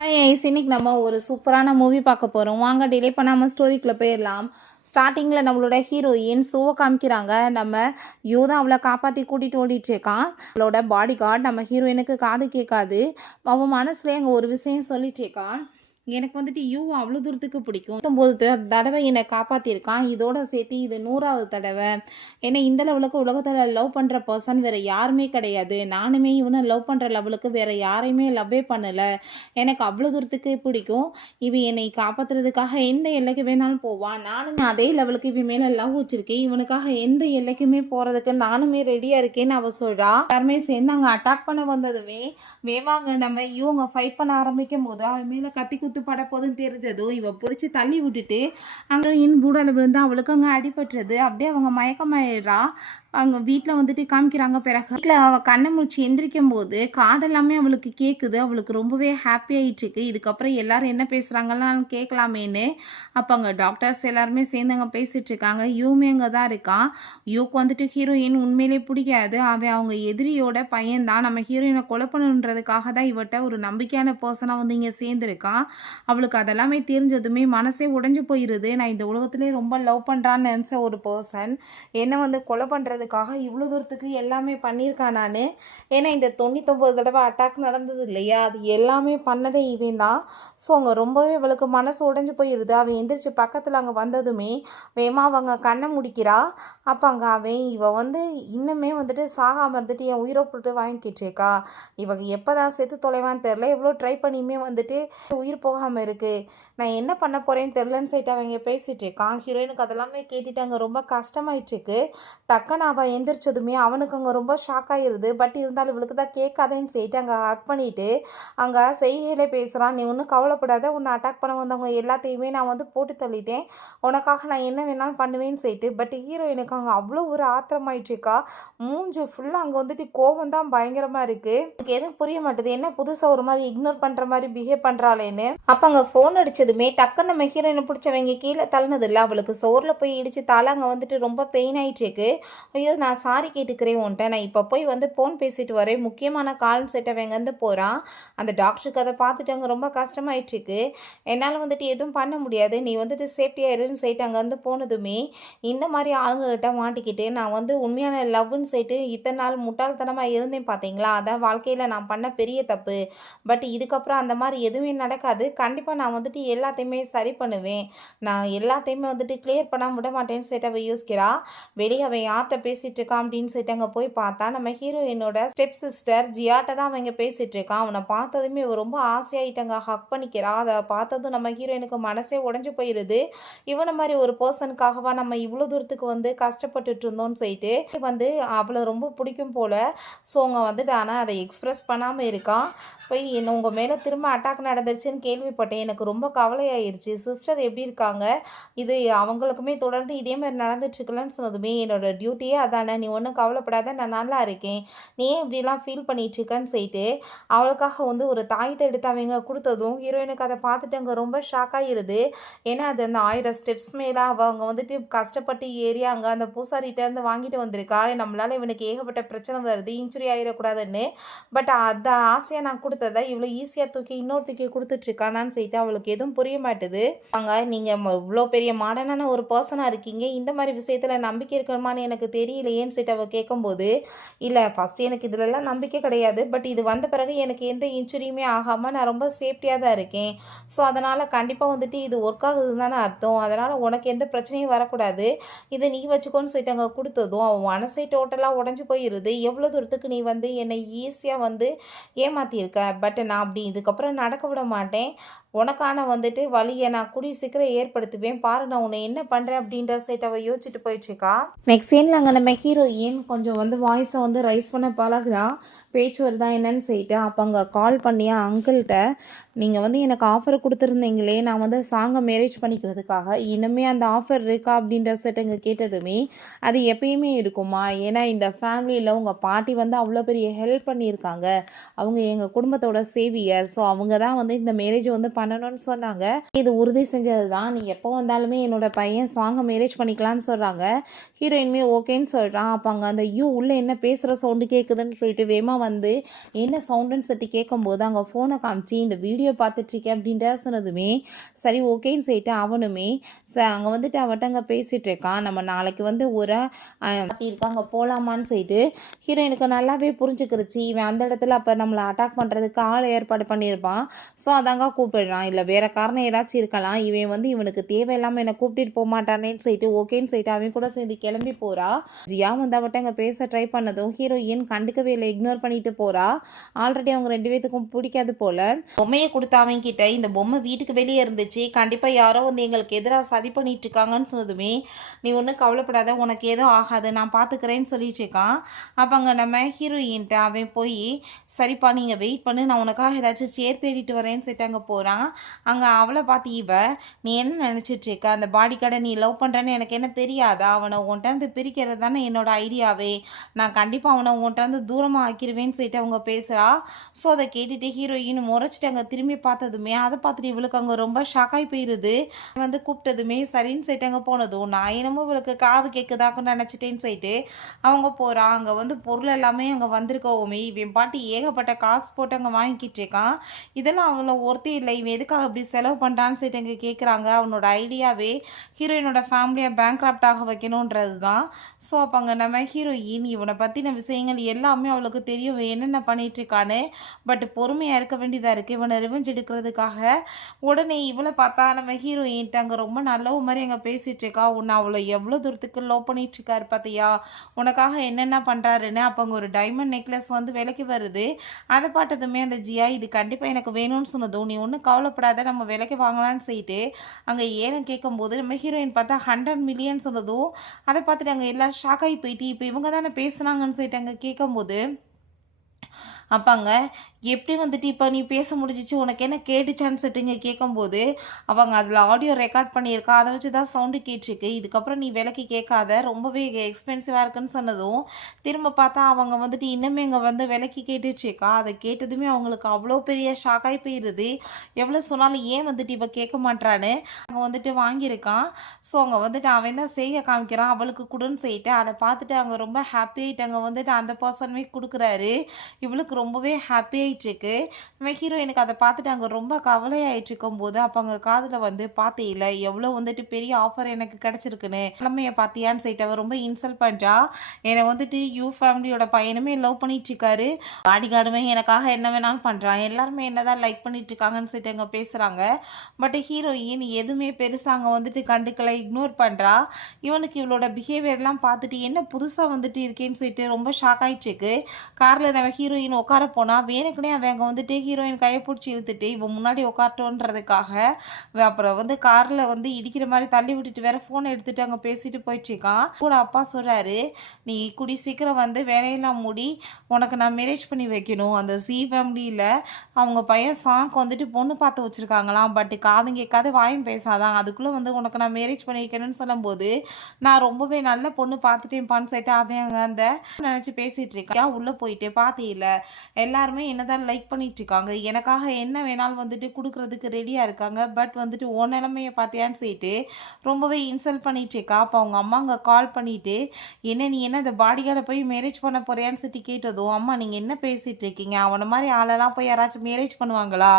இன்னைக்கு நம்ம ஒரு சூப்பரான மூவி பார்க்க போகிறோம். வாங்க டிலே பண்ணாமல் ஸ்டோரிக்குள்ளே போயிடலாம். ஸ்டார்டிங்கில் நம்மளோட ஹீரோயின் ஷோவை காமிக்கிறாங்க. நம்ம யூதான் அவளை காப்பாற்றி கூட்டிகிட்டு ஓடிட்டு இருக்கான். அவளோட பாடி கார்டு நம்ம ஹீரோயினுக்கு காது கேட்காது. அவன் மனசுல அங்கே ஒரு விஷயம் சொல்லிட்டு இருக்கான். எனக்கு வந்துட்டு அவ்வளோ தூரத்துக்கு பிடிக்கும். 19 தடவை என்னை காப்பாற்றிருக்கான். இதோட சேர்த்து இது 100வது தடவை. ஏன்னா இந்த லெவலுக்கு உலகத்தில் லவ் பண்ணுற பர்சன் வேறு யாருமே கிடையாது. நானுமே இவனை லவ் பண்ணுற லெவலுக்கு வேறு யாரையுமே லவ்வே பண்ணலை. எனக்கு அவ்வளோ தூரத்துக்கு பிடிக்கும். இவன் என்னை காப்பாற்றுறதுக்காக எந்த எல்லைக்கு வேணாலும் போவான். நானுமே அதே லெவலுக்கு இவன் மேலே லவ் வச்சுருக்கேன். இவனுக்காக எந்த எல்லைக்குமே போகிறதுக்கு நானுமே ரெடியாக இருக்கேன்னு அவள் சொல்கிறா. எல்லாருமே சேர்ந்து அங்கே அட்டாக் பண்ண வந்ததுமே வேவாங்க நம்ம இவங்க ஃபைட் பண்ண ஆரம்பிக்கும் போது அவன் மேலே கத்தி குத்து பட போதுன்னு தெரிஞ்சதும் இவ பிடிச்சி தள்ளி விட்டுட்டு அங்கே பூடால விழுந்து அவளுக்கு அங்கே அடிபட்டுறது. அப்படியே அவங்க மயக்கமாயிடுறா. அவங்க வீட்டில் வந்துட்டு காமிக்கிறாங்க. பிறகு வீட்டில் அவள் கண்ணை முடிச்சு எந்திரிக்கும் போது காதெல்லாமே அவளுக்கு கேட்குது. அவளுக்கு ரொம்பவே ஹாப்பி ஆகிட்டுருக்கு. இதுக்கப்புறம் எல்லாரும் என்ன பேசுகிறாங்கன்னு கேட்கலாமேன்னு அப்போ அங்கே டாக்டர்ஸ் எல்லாருமே சேர்ந்து அங்கே பேசிகிட்டு இருக்காங்க. யூமே அங்கே தான் இருக்கான். யூக்கு வந்துட்டு ஹீரோயின் உண்மையிலே பிடிக்காது. அவன் அவங்க எதிரியோட பையன்தான். நம்ம ஹீரோயினை கொலை பண்ணணுன்றதுக்காக தான் இவட்ட ஒரு நம்பிக்கையான பர்சனாக வந்து இங்கே சேர்ந்துருக்கான். அவளுக்கு அதெல்லாமே தெரிஞ்சதுமே மனசே உடைஞ்சு போயிடுது. நான் இந்த உலகத்திலே ரொம்ப லவ் பண்ணுறான்னு நினச்ச ஒரு பர்சன் என்னை வந்து கொலை பண்ணுறதுக்காக இவ்வளோ தூரத்துக்கு எல்லாமே பண்ணியிருக்கான் நான். ஏன்னா இந்த 99 தடவை அட்டாக் நடந்தது இல்லையா, அது எல்லாமே பண்ணதே இவன் தான். ஸோ அவங்க ரொம்பவே அவளுக்கு மனசு உடைஞ்சு போயிடுது. அவன் எந்திரிச்சு பக்கத்தில் அங்கே வந்ததுமே வேமா அவங்க கண்ணை முடிக்கிறா. அப்போ அங்கே அவன் வந்து இன்னுமே வந்துட்டு சாகாமல் இருந்துட்டு என் உயிரை போட்டு வாங்கிக்கிட்டு இருக்கா. இவங்க எப்போ தான் செத்து தொலைவான்னு தெரில. எவ்வளோ ட்ரை பண்ணியுமே வந்துட்டு உயிர் போகாமல் இருக்குது. நான் என்ன பண்ண போகிறேன்னு தெரிலன்னு சொல்லிட்டு அவங்க பேசிகிட்டு இருக்கான். ஹீரோயினுக்கு அதெல்லாமே கேட்டுட்டு அங்கே ரொம்ப கஷ்டமாயிட்டுருக்கு. டக்குன்னு அவள் எந்திரிச்சதுமே அவனுக்கு அங்கே ரொம்ப ஷாக் ஆகிடுது. பட் இருந்தாலும் இவளுக்கு தான் கேட்காதேன்னு சொல்லிட்டு அங்கே ஹக் பண்ணிவிட்டு அங்கே செய்கையிலே பேசுகிறான். நீ ஒன்றும் கவலைப்படாத, உன்னை அட்டாக் பண்ண வந்தவங்க எல்லாத்தையுமே நான் வந்து போட்டு தள்ளிட்டேன். உனக்காக நான் என்ன வேணாலும் பண்ணுவேன்னு சொல்லிட்டு. பட் ஹீரோயினுக்கு அங்கே அவ்வளோ ஒரு ஆத்திரமாயிட்டுருக்கா. மூஞ்சு ஃபுல்லாக அங்கே வந்துட்டு கோபம் தான் பயங்கரமாக இருக்குது. எனக்கு எதுவும் புரிய மாட்டேது. என்ன புதுசாக ஒரு மாதிரி இக்னோர் பண்ணுற மாதிரி பிஹேவ் பண்ணுறாளேன்னு. அப்போ அங்கே ஃபோன் அடித்ததுமே டக்குன்னு நம்ம ஹீரோயினை பிடிச்சவங்க கீழே தள்ளினது இல்லை. அவளுக்கு சோரில் போய் இடிச்சு தலை அங்கே வந்துட்டு ரொம்ப பெயின் ஆகிட்டுருக்கு. ஐயோ நான் சாரி கேட்டுக்கிறேன் உன்ட்ட, நான் இப்போ போய் வந்து ஃபோன் பேசிட்டு வரேன், முக்கியமான கால்னு சொல்லிட்டு அவன் வந்து போகிறான். அந்த டாக்டருக்கு அதை பார்த்துட்டு அங்கே ரொம்ப கஷ்டமாயிட்டுருக்கு. என்னால் வந்துட்டு எதுவும் பண்ண முடியாது, நீ வந்துட்டு சேஃப்டியாக இருன்னு சொல்லிட்டு அங்கே வந்து போனதுமே இந்த மாதிரி ஆளுங்கக்கிட்ட மாட்டிக்கிட்டு நான் வந்து உண்மையான லவ்னு சொல்லிட்டு இத்தனை நாள் முட்டாள்தனமாக இருந்தேன் பார்த்தீங்களா, அதான் வாழ்க்கையில் நான் பண்ண பெரிய தப்பு. பட் இதுக்கப்புறம் அந்த மாதிரி எதுவுமே நடக்காது. கண்டிப்பாக நான் வந்துட்டு எல்லாத்தையுமே சரி பண்ணுவேன். நான் எல்லாத்தையுமே வந்துட்டு கிளியர் பண்ண விட மாட்டேன்னு சொல்லிட்டு அவள் யோசிக்கிறா. வெளியே அவன் யார்கிட்ட பேசிகிட்டு இருக்கான் அப்படின்னு சொல்லிட்டு அங்கே போய் பார்த்தா நம்ம ஹீரோயினோட ஸ்டெப் சிஸ்டர் ஜியாட்ட தான் அவங்க பேசிகிட்டு இருக்கான். அவனை பார்த்ததுமே ரொம்ப ஆசையாயிட்டாங்க, ஹக் பண்ணிக்கிறா. அதை பார்த்ததும் நம்ம ஹீரோயினுக்கு மனசே உடஞ்சி போயிடுது. இவனை மாதிரி ஒரு பர்சனுக்காகவா நம்ம இவ்வளோ தூரத்துக்கு வந்து கஷ்டப்பட்டுட்டு இருந்தோம்னு சொல்லிட்டு வந்து அவளை ரொம்ப பிடிக்கும் போல். ஸோ அவங்க வந்துட்டு ஆனால் அதை எக்ஸ்ப்ரெஸ் பண்ணாமல் இருக்கான். போய் என்ன உங்கள் மேலே திரும்ப அட்டாக் நடந்துருச்சுன்னு கேள்விப்பட்டேன், எனக்கு ரொம்ப கவலையாயிருச்சு. சிஸ்டர் எப்படி இருக்காங்க, இது அவங்களுக்குமே தொடர்ந்து இதே மாதிரி நடந்துட்டுருக்கலன்னு சொன்னதுமே என்னோடய டியூட்டியே அதானே, நீ ஒன்றும் கவலைப்படாத, நான் நல்லா இருக்கேன், நீ ஏன் இப்படிலாம் ஃபீல் பண்ணிகிட்ருக்கன்னு சொல்லிட்டு அவளுக்காக வந்து ஒரு தாயத்தை எடுத்து அவங்க கொடுத்ததும் ஹீரோயினுக்கு அதை பார்த்துட்டு அங்கே ரொம்ப ஷாக் ஆகிருது. ஏன்னா அது அந்த 1000 ஸ்டெப்ஸ் மேலே அவங்க வந்துட்டு கஷ்டப்பட்டு ஏறி அங்கே அந்த பூசாரிகிட்டேருந்து வாங்கிட்டு வந்திருக்கா. நம்மளால் இவனுக்கு ஏகப்பட்ட பிரச்சனை வருது, இன்ஜுரி ஆகிடக்கூடாதுன்னு. பட் அந்த ஆசையாக நான் கொடுத்ததை இவ்வளோ ஈஸியாக தூக்கி இன்னொருத்துக்கு கொடுத்துட்ருக்கானான்னு சொல்லிட்டு அவளுக்கு எதுவும் புரிய மாட்டுது. அங்கே நீங்கள் இவ்வளோ பெரிய மாடர்னான ஒரு பர்சனாக இருக்கீங்க, இந்த மாதிரி விஷயத்தில் நம்பிக்கை இருக்கணுமான்னு எனக்கு தெரியலையேன்னு சொல்லிட்டு அவள் கேட்கும்போது, இல்லை ஃபஸ்ட்டு எனக்கு இதிலெல்லாம் நம்பிக்கை கிடையாது, பட் இது வந்த பிறகு எனக்கு எந்த இன்ஜுரியுமே ஆகாமல் நான் ரொம்ப சேஃப்டியாக தான் இருக்கேன். ஸோ அதனால் கண்டிப்பாக வந்துட்டு இது ஒர்க் ஆகுதுன்னு தானே அர்த்தம், அதனால் உனக்கு எந்த பிரச்சனையும் வரக்கூடாது, இதை நீ வச்சுக்கோன்னு சொல்லிட்டு அங்கே கொடுத்ததும் அவன் மனசை டோட்டலாக உடஞ்சி போயிடுது. எவ்வளோ தூரத்துக்கு நீ வந்து என்னை ஈஸியாக வந்து ஏமாற்றியிருக்க, பட் நான் அப்படி இதுக்கப்புறம் நடக்க விட மாட்டேன், உனக்கான வந்துட்டு வழியை நான் கூடிய சீக்கிரம் ஏற்படுத்துவேன், பாரு நான் உன்னை என்ன பண்ணுறேன் அப்படின்ற சைட் அவள் யோசிச்சுட்டு போயிட்டுருக்கா. நெக்ஸ்ட் சீனில் அங்கே நம்ம ஹீரோயின் கொஞ்சம் வந்து வாய்ஸை வந்து ரைஸ் பண்ண பழகுறா. பேச்சு வருதா என்னன்னு சொல்லிட்டு அப்போ அங்கே கால் பண்ணியா அங்கிள்கிட்ட, நீங்கள் வந்து எனக்கு ஆஃபர் கொடுத்துருந்தீங்களே நான் வந்து சாங்கை மேரேஜ் பண்ணிக்கிறதுக்காக, இனிமே அந்த ஆஃபர் இருக்கா அப்படின்ற செட் இங்கே கேட்டதுமே அது எப்பயுமே இருக்குமா, ஏன்னா இந்த ஃபேமிலியில் உங்கள் பாட்டி வந்து அவ்வளோ பெரிய ஹெல்ப் பண்ணியிருக்காங்க, அவங்க எங்கள் குடும்பத்தோட சேவியர், ஸோ அவங்க தான் வந்து இந்த மேரேஜ் மேரேஜ் வந்து பண்ணணும்னு சொன்னாங்க. இது உறுதி செஞ்சது தான். நீ எப்போ வந்தாலுமே என்னோட பையன் சாங்கை மேரேஜ் பண்ணிக்கலான்னு சொல்கிறாங்க. ஹீரோயினுமே ஓகேன்னு சொல்கிறான். அப்போ அங்கே அந்த உள்ளே என்ன பேசுகிற சவுண்டு கேட்குதுன்னு சொல்லிட்டு வேமா வந்து என்ன சவுண்டுன்னு சொல்லி கேட்கும்போது அங்கே ஃபோனை காமிச்சு இந்த வீடியோ பார்த்துட்ருக்கேன் அப்படின்ற சொன்னதுமே சரி ஓகேன்னு சொல்லிட்டு அவனுமே அங்கே வந்துட்டு அவட்ட அங்கே பேசிகிட்டு இருக்கான். நம்ம நாளைக்கு வந்து ஒரு இருக்காங்க போகலாமான்னு சொல்லிட்டு ஹீரோயினுக்கு நல்லாவே புரிஞ்சுக்கிருச்சு. இவன் அந்த இடத்துல அப்போ நம்மளை அட்டாக் பண்ணுறதுக்கு ஆள் ஏற்பாடு பண்ணியிருப்பான். ஸோ அதாங்க கூப்பிடுறான். இல்லை வேறு காரணம் ஏதாச்சும் இருக்கலாம். இவன் வந்து இவனுக்கு தேவையில்லாமல் என்னை கூப்பிட்டு போக மாட்டானேன்னு சொல்லிட்டு ஓகேன்னு சொல்லிட்டு அவன் கூட சேர்ந்து கிளம்பி போகிறா. ஜியா வந்து அவட்ட அங்கே பேச ட்ரை பண்ணதும் ஹீரோயின் கண்டுக்கவே இல்லை, இக்னோர் பண்ணிட்டு போகிறா. ஆல்ரெடி அவங்க 2 பேத்துக்கும் பிடிக்காது போல. பொம்மையை கொடுத்த அவங்க கிட்ட இந்த பொம்மை வீட்டுக்கு வெளியே இருந்துச்சு, கண்டிப்பாக யாரோ வந்து எங்களுக்கு எதிராக சதி பண்ணிட்டு இருக்காங்கன்னு சொன்னதுமே நீ ஒன்றும் கவலைப்படாத, உனக்கு ஏதோ ஆகாது, நான் பார்த்துக்கிறேன்னு சொல்லிட்டு இருக்கான். அப்போ அங்கே நம்ம ஹீரோயின்ட்ட அவன் போய் சரிப்பா நீங்கள் வெயிட் பண்ணு, நான் உனக்காக ஏதாச்சும் சேர் தேடிட்டு வரேன்னு சொல்லிட்டு அங்கே போகிறான். அங்கே அவளை பார்த்து நீ என்ன நினச்சிட்டு இருக்க, அந்த பாடி கார்டை நீ லவ் பண்ணுறேன்னு எனக்கு என்ன தெரியாதா, அவனை உன்கிட்ட பிரிக்கிறது தானே என்னோட ஐடியாவே, நான் கண்டிப்பாக அவனை உன்கிட்ட தூரமாக ஆக்கிடுவேன்னு சொல்லிட்டு அவங்க பேசுகிறா. ஸோ அதை கேட்டுட்டு ஹீரோயின் முறைச்சிட்டு அங்கே திரும்பி பார்த்ததுமே அதை பார்த்துட்டு இவளுக்கு அங்கே ரொம்ப ஷாக்காகி போயிடுது. வந்து கூப்பிட்டதுமே சரின்னு சொல்லிட்டு அங்கே போனதும் நான் என்னமோ இவளுக்கு காது கேட்குதாக்குன்னு நினச்சிட்டேன்னு சொல்லிட்டு அவங்க போகிறா. அங்கே வந்து பொருள் எல்லாமே அங்கே வந்திருக்கவுமே இவன் பாட்டி ஏகப்பட்ட காசு போட்டு அங்கே வாங்கிக்கிட்டு இருக்கான். இதெல்லாம் அவளை ஒருத்தே இல்லை, இவன் எதுக்காக அப்படி செலவு பண்ணுறான்னு சொல்லிட்டு அங்கே கேட்குறாங்க. அவனோட ஐடியாவே ஹீரோயினோட ஃபேமிலியை பேங்க்ராப்ட் ஆக வைக்கணுன்றது தான். ஸோ அப்போ அங்கே நம்ம ஹீரோயின் இவனை பற்றின விஷயங்கள் எல்லாமே அவளுக்கு தெரியும், என்னென்ன பண்ணிட்டு இருக்கான்னு. பட் பொறுமையாக இருக்க வேண்டியதாக இருக்குது இவனை ரிவெஞ்ச் எடுக்கிறதுக்காக. உடனே இவளை பார்த்தா நம்ம ஹீரோயின்ட்டு அங்கே ரொம்ப நல்லவு மாதிரி அங்கே பேசிகிட்டு இருக்கா. உன்னை அவளை எவ்வளோ தூரத்துக்கு லவ் பண்ணிட்டு இருக்காரு பார்த்தியா, உனக்காக என்னென்ன பண்ணுறாருன்னு. அப்போ அங்கே ஒரு டைமண்ட் நெக்லஸ் வந்து விலைக்கு வருது. அதை பார்த்ததுமே அந்த ஜியா இது கண்டிப்பாக எனக்கு வேணும்னு சொன்னதும் நீ ஒன்றும் கவலைப்படாத, நம்ம விலைக்கு வாங்கலான்னு சொல்லிட்டு அங்கே ஏன்னு கேட்கும்போது நம்ம ஹீரோயின் பார்த்தா 100 மில்லியன் சொன்னதும் அதை பார்த்துட்டு அங்கே எல்லோரும் ஷாக் ஆகி போயிட்டு இப்போ இவங்க தானே பேசுனாங்கன்னு சொல்லிட்டு அங்கே கேட்கும்போது அப்பாங்க எப்படி வந்துட்டு இப்போ நீ பேச முடிஞ்சிச்சு, உனக்கு என்ன கேட்டுச்சான்னு சொல்லிட்டுங்க கேட்கும்போது அவங்க அதில் ஆடியோ ரெக்கார்ட் பண்ணியிருக்கா, அதை வச்சு தான் சவுண்டு கேட்டிருக்கு, இதுக்கப்புறம் நீ விலைக்கு கேட்காத, ரொம்பவே எக்ஸ்பென்சிவாக இருக்குன்னு சொன்னதும் திரும்ப பார்த்தா அவங்க வந்துட்டு இன்னுமே இங்கே வந்து விலைக்கு கேட்டுட்ருக்கா. அதை கேட்டதுமே அவங்களுக்கு அவ்வளோ பெரிய ஷாக்காகி போயிடுது. எவ்வளோ சொன்னாலும் ஏன் வந்துட்டு இவ கேட்க மாட்டான்னு அவங்க வந்துட்டு வாங்கியிருக்கான். ஸோ அவங்க வந்துட்டு அவன் தான் செய்ய காமிக்கிறான், அவளுக்கு கொடுன்னு சொல்லிட்டு அதை பார்த்துட்டு அவங்க ரொம்ப ஹாப்பி ஆகிட்டு அங்கே வந்துட்டு அந்த பர்சனுமே கொடுக்குறாரு. இவளுக்கு ரொம்பவே ஹாப்பி ஆயிட்டுருக்கு. நம்ம ஹீரோயினுக்கு அதை பார்த்துட்டு அங்கே ரொம்ப கவலையாயிட்டு இருக்கும்போது அப்போ அங்கே காதில் வந்து பார்த்தேயில்ல எவ்வளோ வந்துட்டு பெரிய ஆஃபர் எனக்கு கிடச்சிருக்குன்னு கிழமையை பார்த்தியான்னு சொல்லிட்டு அவள் ரொம்ப இன்சல்ட் பண்ணுறா. என்னை வந்துட்டு ஃபேமிலியோட பையனுமே லவ் பண்ணிட்டு இருக்காரு, பாடி கார்டுமே எனக்காக என்ன வேணாலும் பண்ணுறான், எல்லாருமே என்ன தான் லைக் பண்ணிட்டு இருக்காங்கன்னு சொல்லிட்டு அங்கே பேசுகிறாங்க. பட் ஹீரோயின் எதுவுமே பெருசாக அங்கே வந்துட்டு கண்டுக்கலை, இக்னோர் பண்ணுறா. இவனுக்கு இவளோட பிஹேவியர்லாம் பார்த்துட்டு என்ன புதுசாக வந்துட்டு இருக்கேன்னு சொல்லிட்டு ரொம்ப ஷாக் ஆகிட்டு இருக்கு. காரில் நம்ம ஹீரோயின் உட்கார போனால் வேணுக்குனே அவங்க வந்துட்டு ஹீரோயின் கையை பிடிச்சி இழுத்துட்டு இவன் முன்னாடி உட்காரட்டோன்றதுக்காக அப்புறம் வந்து காரில் வந்து இடிக்கிற மாதிரி தள்ளி விட்டுட்டு வேற ஃபோனை எடுத்துகிட்டு அங்கே பேசிட்டு போயிட்டுருக்கான். கூட அப்பா சொல்கிறாரு நீ கூடி சீக்கிரம் வந்து வேலையெல்லாம் மூடி உனக்கு நான் மேரேஜ் பண்ணி வைக்கணும். அந்த ஃபேமிலியில் அவங்க பையன் சாங்க் வந்துட்டு பொண்ணு பார்த்து வச்சுருக்காங்களாம், பட் காதும் கேட்காது வாயும் பேசாதான், அதுக்குள்ளே வந்து உனக்கு நான் மேரேஜ் பண்ணி வைக்கணும்னு சொல்லும்போது நான் ரொம்பவே நல்ல பொண்ணு பார்த்துட்டேன்ப்பான்னு சொல்லிட்டு அவங்க அந்த நினச்சி பேசிகிட்டு இருக்கேன். உள்ளே போயிட்டு பார்த்தீங்கள எல்லாருமே என்னதான் லைக் பண்ணிட்டு இருக்காங்க, எனக்காக என்ன வேணாலும் வந்துட்டு கொடுக்கறதுக்கு ரெடியாக இருக்காங்க, பட் வந்துட்டு ஓ நிலைமையை பார்த்தியான்னு சொல்லிட்டு ரொம்பவே இன்சல்ட் பண்ணிட்டு இருக்கா. அப்போ அவங்க அம்மா அங்கே கால் பண்ணிட்டு என்ன நீ என்ன இந்த பாடிகார்டை போய் மேரேஜ் பண்ண போறியான்னு சொல்லி கேட்டதும் அம்மா நீங்கள் என்ன பேசிகிட்டு இருக்கீங்க, அவனை மாதிரி ஆளெல்லாம் போய் யாராச்சும் மேரேஜ் பண்ணுவாங்களா,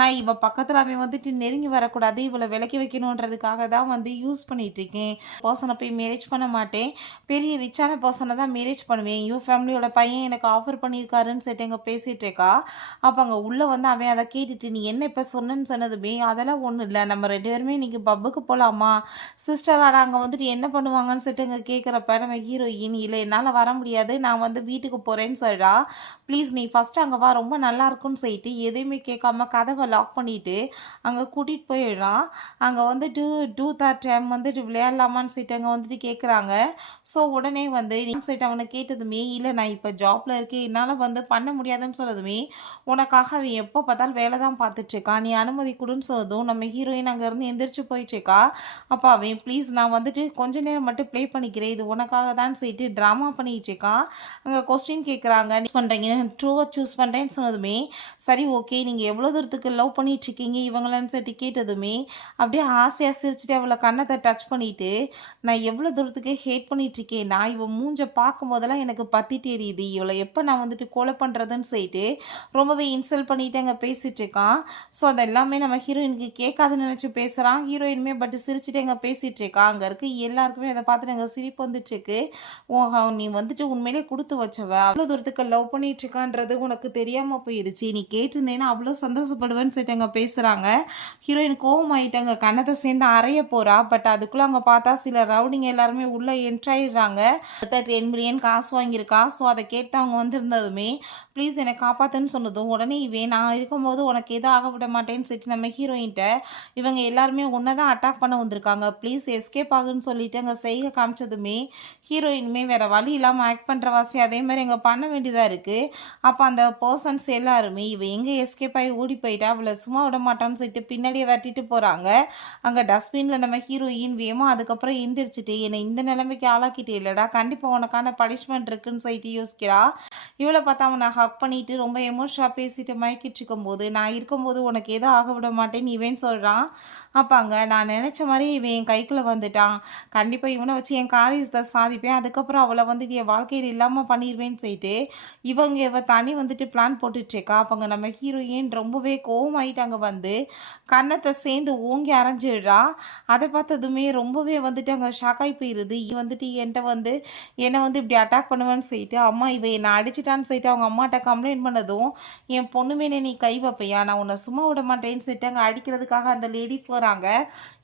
நான் இவ பக்கத்தில் அவன் வந்துட்டு நெருங்கி வரக்கூடாது, இவளை விலக்கி வைக்கணுன்றதுக்காக தான் வந்து யூஸ் பண்ணிட்டு இருக்கேன், பர்சனை போய் மேரேஜ் பண்ண மாட்டேன், பெரிய ரிச்சான பர்சனை தான் மேரேஜ் பண்ணுவேன், ஃபேமிலியோட பையன் எனக்கு ஆஃபர் பண்ணியிருக்காருன்னு சொல்லிட்டு எங்கே பேசிகிட்டு இருக்கா. அப்போ அங்கே உள்ளே வந்து அவன் அதை கேட்டுட்டு நீ என்ன இப்போ சொன்னேன்னு சொன்னதுமே அதெல்லாம் ஒன்றும் இல்லை, நம்ம 2 பேருமே இன்றைக்கி பப்புக்கு போகலாமா சிஸ்டராக நாங்கள் வந்துட்டு என்ன பண்ணுவாங்கன்னு சொல்லிட்டு இங்கே கேட்குறப்ப நம்ம ஹீரோயின் இல்லை என்னால் வர முடியாது, நான் வந்து வீட்டுக்கு போகிறேன்னு சொல்கிறா. ப்ளீஸ் நீ ஃபஸ்ட்டு அங்கே வா, ரொம்ப நல்லா இருக்குன்னு சொல்லிட்டு எதையுமே கேட்காம கதவை லாக் பண்ணிவிட்டு அங்கே கூட்டிகிட்டு போயிடுறான். அங்கே வந்துட்டு டைம் வந்துட்டு விளையாடலாமான்னு சொல்லிட்டு அங்கே வந்துட்டு கேட்குறாங்க. ஸோ உடனே வந்து சொல்லிட்டு அவனை கேட்டதுமே இல்லை நான் இப்போ ஜாப்பில் இருக்கேன் என்னால் வந்து பண்ண முடியாதுன்னு சொன்னதுமே உனக்காக அவன் எப்போ பார்த்தாலும் வேலை தான் பார்த்துட்ருக்கான், நீ அனுமதி கொடுன்னு சொன்னதும் நம்ம ஹீரோயின் அங்கேருந்து எந்திரிச்சு போயிட்டுருக்கா. அப்போ அவன் ப்ளீஸ் நான் வந்துட்டு கொஞ்ச நேரம் மட்டும் ப்ளே பண்ணிக்கிறேன், இது உனக்காக தான் சொல்லிட்டு ட்ராமா பண்ணிகிட்டு இருக்கான். அங்கே கொஸ்டின் கேட்குறாங்க, நீ பண்ணுறீங்க ட்ரூவாக சூஸ் பண்ணுறேன்னு சொன்னதுமே சரி ஓகே நீங்கள் எவ்வளோ தூரத்துக்கு லவ் பண்ணிகிட்ருக்கீங்க இவங்களன்னு சொல்லிட்டு கேட்டதுமே அப்படியே ஆசையாக சிரிச்சுட்டு அவளை கண்ணத்தை டச் பண்ணிவிட்டு நான் எவ்வளோ தூரத்துக்கு ஹேட் பண்ணிகிட்ருக்கேன், நான் இவன் மூஞ்சை பார்க்கும் போதெல்லாம் எனக்கு பற்றிட்டு எரியுது, இவளை எப்போ நான் வந்துட்டு கொலை பண்ணுறதுன்னு சொல்லிட்டு ரொம்பவே இன்சல்ட் பண்ணிட்டு அங்கே பேசிகிட்டு இருக்கான். ஸோ அதெல்லாமே நம்ம ஹீரோயினுக்கு கேட்காதுன்னு நினச்சி பேசுகிறான். ஹீரோயினுமே பட் சிரிச்சுட்டு அங்கே பேசிகிட்டு இருக்கா. அங்கே இருக்க எல்லாருக்குமே அதை பார்த்துட்டு அங்கே சிரிப்பு வந்துட்டுருக்கு. நீ வந்துட்டு உண்மையிலே கொடுத்து வச்சவ, அவ்வளோ தூரத்துக்கு லவ் பண்ணிட்டு இருக்கான்றது உனக்கு தெரியாமல் போயிடுச்சு, நீ கேட்டிருந்தேன்னா அவ்வளோ சந்தோஷப்படுவேன்னு சொல்லிட்டு அங்கே பேசுகிறாங்க. ஹீரோயின் கோவம் ஆகிட்டாங்க, கண்ணத்தை சேர்ந்து அறைய போகிறா. பட் அதுக்குள்ளே அங்கே பார்த்தா சில ரவுடிங்க எல்லாருமே உள்ளே என்ட்ராயிடுறாங்க. 10 மில்லியன் காசு வாங்கியிருக்கா. ஸோ அதை கேட்டு அவங்க வந்திருந்ததுமே ப்ளீஸ் என்னை காப்பாற்றுன்னு சொன்னதும் உடனே இவன் நான் இருக்கும்போது உனக்கு எதுவும் ஆக விட மாட்டேன்னு சொல்லிட்டு நம்ம ஹீரோயின்ட்ட இவங்க எல்லாருமே ஒன்றை தான் அட்டாக் பண்ண வந்திருக்காங்க, ப்ளீஸ் எஸ்கேப் ஆகுன்னு சொல்லிட்டு அங்கே செய்க காமிச்சதுமே ஹீரோயினுமே வேறு வழி இல்லாமல் ஆக்ட் பண்ணுற வாசி அதே மாதிரி எங்கே பண்ண வேண்டியதாக இருக்குது. அப்போ அந்த பர்சன்ஸ் எல்லாருமே இவன் எங்கே எஸ்கேப் ஆகி ஓடி போயிட்டா அவளை சும்மா விட மாட்டான்னு சொல்லிட்டு பின்னாடியே வெட்டிட்டு போகிறாங்க. அங்கே டஸ்ட்பினில் நம்ம ஹீரோயின் வேமா அதுக்கப்புறம் எந்திரிச்சிட்டு என்னை இந்த நிலைமைக்கு ஆளாக்கிட்டே இல்லைடா, கண்டிப்பாக உனக்கான பனிஷ்மெண்ட் இருக்குன்னு சொல்லிட்டு யோசிக்கிறா. இவளை பார்த்தா அவனை ஹக் பண்ணிட்டு ரொம்ப எமோஷனாக பேசிட்டு மயக்கிட்டு இருக்கும்போது நான் இருக்கும்போது உனக்கு எதுவும் ஆக விட மாட்டேன்னு இவன் சொல்கிறான். அப்பாங்க நான் நினச்ச மாதிரி இவன் என் கைக்குள்ளே வந்துட்டான், கண்டிப்பாக இவனை வச்சு என் காரியத்தை சாதிப்பேன், அதுக்கப்புறம் அவளை வந்துட்டு என் வாழ்க்கையில் இல்லாமல் பண்ணிடுவேன்னு சொல்லிட்டு இவ தனி வந்துட்டு பிளான் போட்டுட்ருக்கா. அப்போங்க நம்ம ஹீரோயின் ரொம்பவே கோவமாயிட்டாங்க, வந்து கன்னத்தை சேர்ந்து ஓங்கி அரைஞ்சிடுறா. அதை பார்த்ததுமே ரொம்பவே வந்துட்டு அங்கே ஷாக்காகி போயிடுது. வந்துட்டு என்னை வந்து இப்படி அட்டாக் பண்ணுவேன்னு சொல்லிட்டு அம்மா இவன் என்னை அடிச்சிட்டான்னு சொல்லிட்டு அவங்க அம்மாட்ட கம்ப்ளைண்ட் பண்ணதும் என் பொண்ணுமே நீ கை வைப்பையா, நான் உன்னை சும்மா விட மாட்டேன்னு சொல்லிட்டு அங்கே அடிக்கிறதுக்காக அந்த லேடி போகிறாங்க.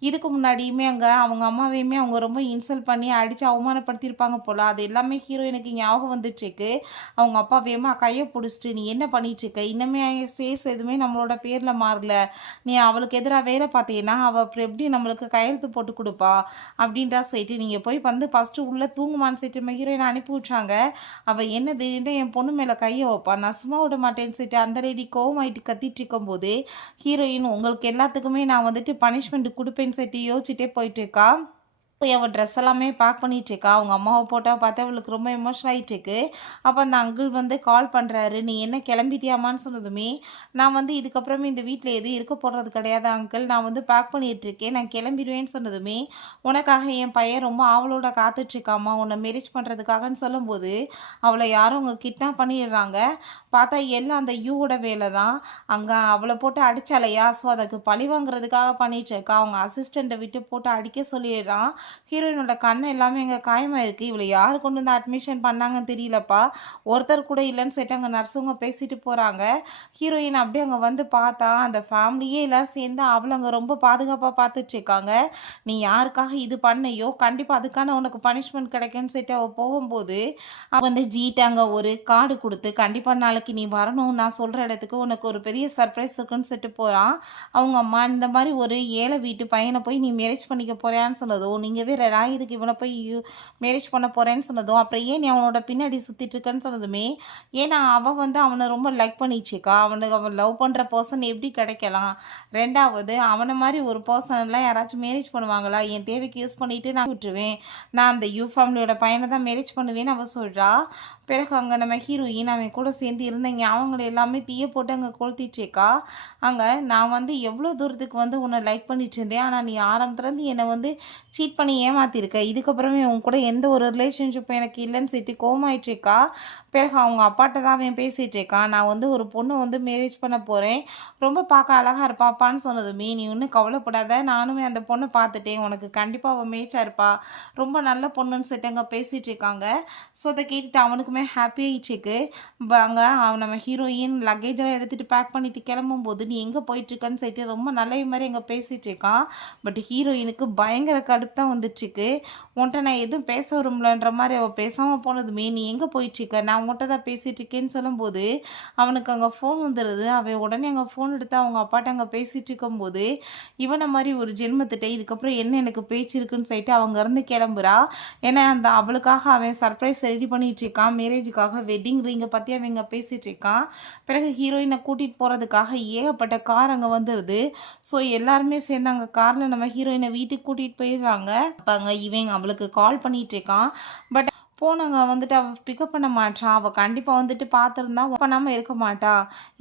இதுக்கு முன்னாடியுமே அங்கே அவங்க அம்மாவையுமே அவங்க ரொம்ப இன்சல்ட் பண்ணி அடித்து அவமானப்படுத்தியிருப்பாங்க போல். அது எல்லாமே ஹீரோயினுக்கு ஞாபகம் வந்துட்டுருக்கு. அவங்க அப்பா வேமா கையை பிடிச்சிட்டு நீ என்ன பண்ணிட்டுருக்க, இன்னுமே சேஸ் எதுவுமே நம்மளோட பேரில் மாறல, நீ அவளுக்கு எதிராக வேலை பார்த்தீங்கன்னா அவள் அப்புறம் எப்படி நம்மளுக்கு கையெழுத்து போட்டு கொடுப்பா அப்படின்றா சொல்லிட்டு நீங்கள் போய் வந்து ஃபஸ்ட்டு உள்ளே தூங்குமான்னு சொல்லிட்டு நம்ம ஹீரோயினை அனுப்பி விட்றாங்க. அவள் என்ன திடீர்னு என் பொண்ணு மேலே கையை வைப்பா, நான் சும்மா விட மாட்டேன்னு சொல்லிட்டு அந்த லேடி கோவமாயிட்டு கத்திட்டு இருக்கும்போது ஹீரோயின் உங்களுக்கு எல்லாத்துக்குமே நான் வந்துட்டு பனிஷ்மெண்ட் கொடுப்பேன்னு சொல்லிட்டு யோசிச்சுட்டே போயிட்டு இருக்கா. போய் அவள் ட்ரெஸ் எல்லாமே பேக் பண்ணிகிட்ருக்கா. அவங்க அம்மாவை போட்டால் பார்த்து அவளுக்கு ரொம்ப எமோஷனல் ஆகிட்டுருக்கு. அப்போ அந்த அங்கிள் வந்து கால் பண்ணுறாரு, நீ என்ன கிளம்பிட்டியாமான்னு சொன்னதுமே நான் வந்து இதுக்கப்புறமே இந்த வீட்டில் எதுவும் இருக்க போடுறது கிடையாது அங்கிள், நான் வந்து பேக் பண்ணிகிட்ருக்கேன், நான் கிளம்பிடுவேன்னு சொன்னதுமே உனக்காக என் பையன் ரொம்ப ஆவலோட காத்துட்ருக்காமா உன்னை மேரேஜ் பண்ணுறதுக்காகன்னு சொல்லும்போது அவளை யாரும் அவங்க கிட்னாப் பண்ணிடுறாங்க. பார்த்தா எல்லாம் அந்த யூவோட வேலை தான். அங்கே அவளை போட்டு அடித்தாலையா, ஸோ அதுக்கு பழி வாங்குறதுக்காக பண்ணிகிட்ருக்கா. அவங்க அசிஸ்டண்ட்டை விட்டு போட்டு அடிக்க சொல்லிடுறான். ஹீரோயினோட கண்ணை எல்லாமே எங்கள் காயமாக இருக்குது, இவளை யார் கொண்டு வந்து அட்மிஷன் பண்ணாங்கன்னு தெரியலப்பா, ஒருத்தர் கூட இல்லைன்னு சொல்லிட்டு அங்கே நர்ஸுங்க பேசிட்டு போகிறாங்க. ஹீரோயின் அப்படியே அங்கே வந்து பார்த்தா அந்த ஃபேமிலியே எல்லோரும் சேர்ந்து அவளை அங்கே ரொம்ப பாதுகாப்பாக பார்த்துட்ருக்காங்க. நீ யாருக்காக இது பண்ணையோ கண்டிப்பாக அதுக்கான உனக்கு பனிஷ்மெண்ட் கிடைக்குன்னு சொல்லிட்டு அவள் போகும்போது அவள் வந்து ஜீட்டாங்க ஒரு கார்டு கொடுத்து கண்டிப்பாக நாளைக்கு நீ வரணும், நான் சொல்கிற இடத்துக்கு உனக்கு ஒரு பெரிய சர்ப்ரைஸ் இருக்குன்னு சொல்லிட்டு போகிறான். அவங்க அம்மா இந்த மாதிரி ஒரு ஏழை வீட்டு பையனை போய் நீ மேரேஜ் பண்ணிக்க போறியான்னு சொன்னதும் நீங்கள் வேற நான் இதுக்கு இவனை போய் மேரேஜ் பண்ண போகிறேன்னு சொன்னதும் அப்புறம் ஏன் நீ அவனோட பின்னாடி சுற்றிட்டு இருக்கேன்னு சொன்னதுமே ஏன்னா அவன் வந்து அவனை ரொம்ப லைக் பண்ணிச்சுக்கா, அவன் லவ் பண்ணுற பர்சன் எப்படி கிடைக்கலாம், ரெண்டாவது அவனை மாதிரி ஒரு பர்சன்லாம் யாராச்சும் மேரேஜ் பண்ணுவாங்களா, என் தேவைக்கு யூஸ் பண்ணிவிட்டு நான் விட்டுருவேன், நான் அந்த யூ ஃபேமிலியோட பையனை தான் மேரேஜ் பண்ணுவேன்னு அவன் சொல்கிறா. பிறகு அங்கே நம்ம ஹீரோயின் அவன் கூட சேர்ந்து இருந்தீங்க அவங்கள எல்லாமே தீய போட்டு அங்கே கொளுத்திட்டுருக்கா. அங்கே நான் வந்து எவ்வளோ தூரத்துக்கு வந்து உன்னை லைக் பண்ணிட்டு இருந்தேன், ஆனால் நீ ஆரம்பத்துலேருந்து என்னை வந்து சீட் பண்ணி ஏமாத்திருக்க, இதுக்கப்புறமே உன் கூட எந்த ஒரு ரிலேஷன்ஷிப்பும் எனக்கு இல்லைன்னு சேர்த்து கோமாயிட்ருக்கா. பிறகு அவங்க அப்பாட்ட தான் அவன் பேசிகிட்டு இருக்கான், நான் வந்து ஒரு பொண்ணை வந்து மேரேஜ் பண்ண போகிறேன், ரொம்ப பார்க்க அழகாக இருப்பாப்பான்னு சொன்னதுமே நீ இன்னும் கவலைப்படாத, நானுமே அந்த பொண்ணை பார்த்துட்டேன், உனக்கு கண்டிப்பாக அவள் மேய்ச்சா இருப்பா, ரொம்ப நல்ல பொண்ணுன்னு சொல்லிட்டு அங்கே பேசிகிட்டு இருக்காங்க. ஸோ அதை கேட்டுட்டு அவனுக்குமே ஹாப்பி ஆகிடுச்சிக்கு. அங்கே நம்ம ஹீரோயின் லக்கேஜெல்லாம் எடுத்துகிட்டு பேக் பண்ணிவிட்டு கிளம்பும்போது நீ எங்கே போயிட்டுருக்கன்னு சொல்லிட்டு ரொம்ப நல்ல மாதிரி அங்கே பேசிகிட்டு இருக்கான். பட் ஹீரோயினுக்கு பயங்கர கடுப்பு தான் வந்துட்டுருக்கு. உன்கிட்ட நான் எதுவும் பேச விரும்பலன்ற மாதிரி அவள் பேசாமல் போனதுமே, நீ எங்கே போயிட்டுருக்க, நான் உன்கிட்ட தான் பேசிகிட்டு இருக்கேன்னு சொல்லும்போது அவனுக்கு அங்கே ஃபோன் வந்துடுது. அவன் உடனே அங்கே ஃபோன் எடுத்து அவங்க அப்பாட்ட அங்கே பேசிகிட்டு இருக்கும்போது இவனை மாதிரி ஒரு ஜென்மத்திட்ட இதுக்கப்புறம் என்ன எனக்கு பேச்சு இருக்குன்னு சொல்லிட்டு அவங்க இருந்து கிளம்புறா. ஏன்னா அந்த அவளுக்காக அவன் சர்ப்ரைஸ் ரெடி பண்ணிட்டு இருக்கான், மேரேஜுக்காக வெட்டிங் ரிங்கை பற்றி அவங்க பேசிகிட்டு இருக்கான். பிறகு ஹீரோயினை கூட்டிகிட்டு போகிறதுக்காக ஏகப்பட்ட கார் அங்கே வந்துடுது. ஸோ எல்லாருமே சேர்ந்து அங்கே காரில் நம்ம ஹீரோயினை வீட்டுக்கு கூட்டிகிட்டு போயிடுறாங்க. அப்போ அங்கே இவன் அவளுக்கு கால் பண்ணிகிட்டு இருக்கான். பட் போனவங்க வந்துட்டு அவள் பிக்கப் பண்ண மாட்டான். அவள் கண்டிப்பாக வந்துட்டு பார்த்துருந்தா பண்ணாமல் இருக்க மாட்டா.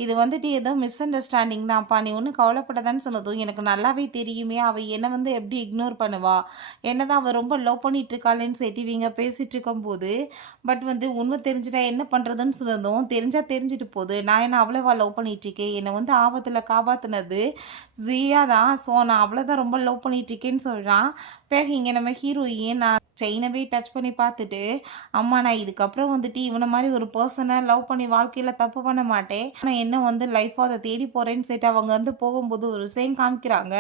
இது வந்துட்டு ஏதோ மிஸ் அண்டர்ஸ்டாண்டிங் தான்ப்பா, நீ ஒன்றும் கவலைப்படாதான்னு சொன்னதும் எனக்கு நல்லாவே தெரியுமே அவள் என்னை வந்து எப்படி இக்னோர் பண்ணுவா, என்னதான் அவள் ரொம்ப லவ் பண்ணிட்டு இருக்காளேன்னு சொல்லிட்டு இவங்க பேசிகிட்டு இருக்கும்போது பட் வந்து உண்மை தெரிஞ்சுட்டா என்ன பண்ணுறதுன்னு சொன்னதும் தெரிஞ்சிட்டு போகுது. நான் என்ன அவ்வளோவா லவ் பண்ணிட்டு இருக்கேன், என்னை வந்து ஆபத்தில் காப்பாற்றினது ஜியா தான். ஸோ நான் அவ்வளோதான் ரொம்ப லவ் பண்ணிட்டு இருக்கேன்னு சொல்கிறான். பிறகு இங்கே நம்ம ஹீரோயின் நான் செயினவே டச் பண்ணி பார்த்துட்டு, அம்மா நான் இதுக்கப்புறம் வந்துட்டு இவனை மாதிரி ஒரு பர்சனை லவ் பண்ணி வாழ்க்கையில் தப்பு பண்ண மாட்டேன், நான் என்ன வந்து லைஃப்பாக அதை தேடி போகிறேன்னு சொல்லிட்டு அவங்க வந்து போகும்போது ஒரு சைன் காமிக்கிறாங்க.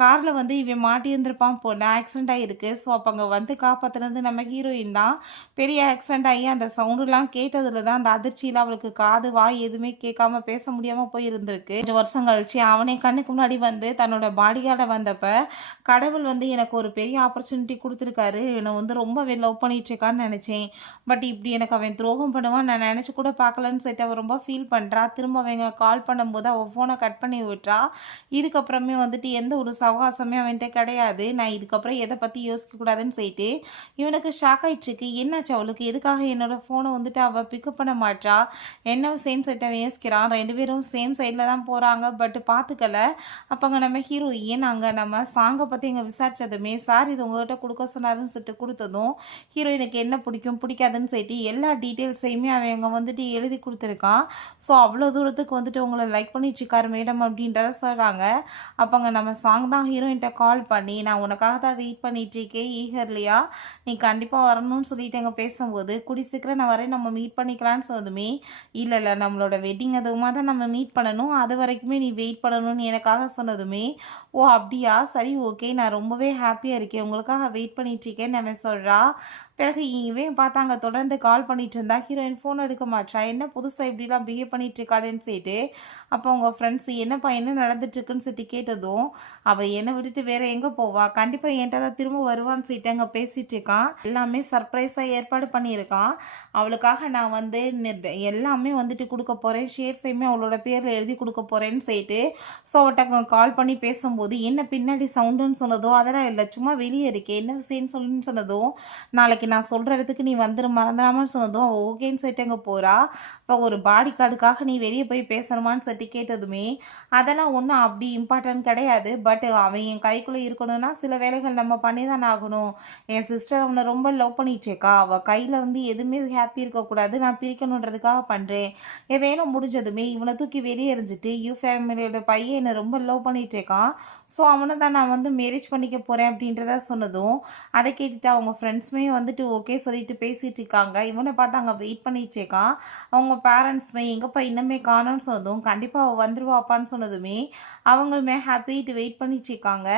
காரில் வந்து இவன் மாட்டி இருந்திருப்பான் போல, ஆக்சிடென்ட் ஆகிருக்கு. ஸோ அப்போ அங்கே வந்து காப்பாற்றுனது நம்ம ஹீரோயின் தான். பெரிய ஆக்சிடென்ட் ஆகி அந்த சவுண்டுலாம் கேட்டதில் தான் அந்த அதிர்ச்சியில் அவளுக்கு காது வாய் எதுவுமே கேட்காம பேச முடியாமல் போயிருந்திருக்கு. 5 வருஷம் கழிச்சு அவனே கண்ணுக்கு முன்னாடி வந்து தன்னோட பாடிகார்டை வந்தப்ப கடவுள் வந்து எனக்கு ஒரு பெரிய ஆப்பர்ச்சுனிட்டி கொடுத்துருக்காரு, என்னை வந்து ரொம்பவே லவ் பண்ணிட்டு இருக்கான்னு நினச்சேன். பட் இப்படி எனக்கு அவன் துரோகம் பண்ணுவான் நான் நினச்சி கூட பார்க்கலன்னு சொல்லிட்டு அவள் ரொம்ப ஃபீல் பண்ணுறா. திரும்ப அவங்க கால் பண்ணும்போது அவள் ஃபோனை கட் பண்ணி விட்டுறா. இதுக்கப்புறமே வந்துட்டு எந்த ஒரு சவகாசமே அவன்கிட்ட கிடையாது. நான் இதுக்கப்புறம் எதை பற்றி யோசிக்கக்கூடாதுன்னு சொல்லிட்டு இவனுக்கு ஷாக் ஆகிட்டுருக்கு. என்னாச்சு அவளுக்கு, எதுக்காக என்னோட ஃபோனை வந்துட்டு அவள் பிக்கப் பண்ண மாட்டா, என்ன சேம் சைட்டை யோசிக்கிறான். 2 பேரும் சேம் சைடில் தான் போகிறாங்க. பட் பார்த்துக்கல. அப்போ அங்கே நம்ம ஹீரோயின் அங்கே நம்ம சாங்கை பற்றி இங்கே விசாரித்ததுமே சார் இது உங்கள்கிட்ட கொடுக்க சொன்னாருன்னு சொல்லிட்டு கொடுத்ததும் ஹீரோயினுக்கு என்ன பிடிக்கும் பிடிக்காதுன்னு சொல்லிட்டு எல்லா டீட்டெயில்ஸையுமே அவங்க வந்துட்டு எழுதி கொடுத்துருக்கான். ஸோ அவ்வளோ தூரத்துக்கு வந்துட்டு உங்களை லைக் பண்ணிட்டுருக்காரு மேடம் அப்படின்றத சொல்கிறாங்க. அப்போங்க நம்ம சாங் தான் ஹீரோயின்கிட்ட கால் பண்ணி நான் உனக்காக தான் வெயிட் பண்ணிகிட்ருக்கேன் ஈகர்லியா, நீ கண்டிப்பாக வரணும்னு சொல்லிட்டு எங்கள் பேசும்போது கூடி சீக்கிரம் நான் வரேன் நம்ம மீட் பண்ணிக்கலான்னு சொன்னதுமே இல்லை நம்மளோட வெட்டிங் அதுவுமா தான் நம்ம மீட் பண்ணணும், அது வரைக்குமே நீ வெயிட் பண்ணணும்னு எனக்காக சொன்னதுமே ஓ அப்படியா சரி ஓகே நான் ரொம்பவே ஹாப்பியாக இருக்கேன் உங்களுக்காக வெயிட் பண்ணிகிட்ருக்கேன்னு நம்ம சொல்கிறா. பிறகு இவன் பார்த்தாங்க தொடர்ந்து கால் பண்ணிட்டு இருந்தா. ஹீரோயின் ஃபோன் எடுக்க மாட்டா. என்ன புதுசாக இப்படிலாம் பிஹேவ் பண்ணிட்டு இருக்காளேன்னு சொல்லிட்டு அப்போ அவங்க ஃப்ரெண்ட்ஸ் என்னப்பா என்ன நடந்துட்டுருக்குன்னு சொல்லிட்டு கேட்டதும் அவள் என்னை விட்டுட்டு வேற எங்கே போவா, கண்டிப்பாக என்கிட்ட தான் திரும்ப வருவான்னு சொல்லிட்டு அங்கே பேசிகிட்டு இருக்கான். எல்லாமே சர்ப்ரைஸாக ஏற்பாடு பண்ணியிருக்கான். அவளுக்காக நான் வந்து எல்லாமே வந்துட்டு கொடுக்க போகிறேன், ஷேர்ஸையுமே அவளோட பேரில் எழுதி கொடுக்க போகிறேன்னு சொல்லிட்டு ஸோ அவட்ட கால் பண்ணி பேசும்போது என்ன பின்னாடி சவுண்டுன்னு சொன்னதோ அதெல்லாம் இல்லை சும்மா வெளியே இருக்கேன் என்ன விஷயம்னு சொல்லுன்னு சொன்னதும் நாளைக்கு நான் சொல்கிற இடத்துக்கு நீ வந்துரு மறந்துடாமன்னு சொன்னதும் அவள் ஓகேன்னு சொல்லிட்டு அங்கே போகிறா. இப்போ ஒரு பாடி கார்டுக்காக நீ வெளியே போய் பேசணுமான்னு சொல்லிட்டு கேட்டதுமே அதெல்லாம் ஒன்றும் அப்படி இம்பார்ட்டன்ட் கிடையாது, பட் அவன் என் கைக்குள்ளே இருக்கணும்னா சில வேலைகள் நம்ம பண்ணி தானே ஆகணும். என் சிஸ்டர் அவனை ரொம்ப லவ் பண்ணிகிட்ருக்கா, அவள் கையில் வந்து எதுவுமே ஹாப்பி இருக்கக்கூடாது, நான் பிரிக்கணுன்றதுக்காக பண்ணுறேன். என் வேலை முடிஞ்சதுமே இவனை தூக்கி வெளியே எறிஞ்சிட்டு ஃபேமிலியோட பையன் என்னை ரொம்ப லவ் பண்ணிகிட்டு இருக்கான், ஸோ அவனை தான் நான் வந்து மேரேஜ் பண்ணிக்க போகிறேன் அப்படின்றத சொன்னதும் அதை கேட்டுட்டு அவங்க ஃப்ரெண்ட்ஸுமே வந்துட்டு ஓகே சொல்லிட்டு பேசிகிட்டு இருக்காங்க. இவனை பார்த்து அங்கே வெயிட் பண்ணிட்டு இருக்கான். அவங்க பேரண்ட்ஸுமே எங்கப்பா இன்னமே காணோன்னு சொன்னதும் கண்டிப்பாக அவள் வந்துருவாப்பான்னு சொன்னதுமே அவங்களுமே ஹாப்பிட்டு வெயிட் பண்ணிட்டு இருக்காங்க.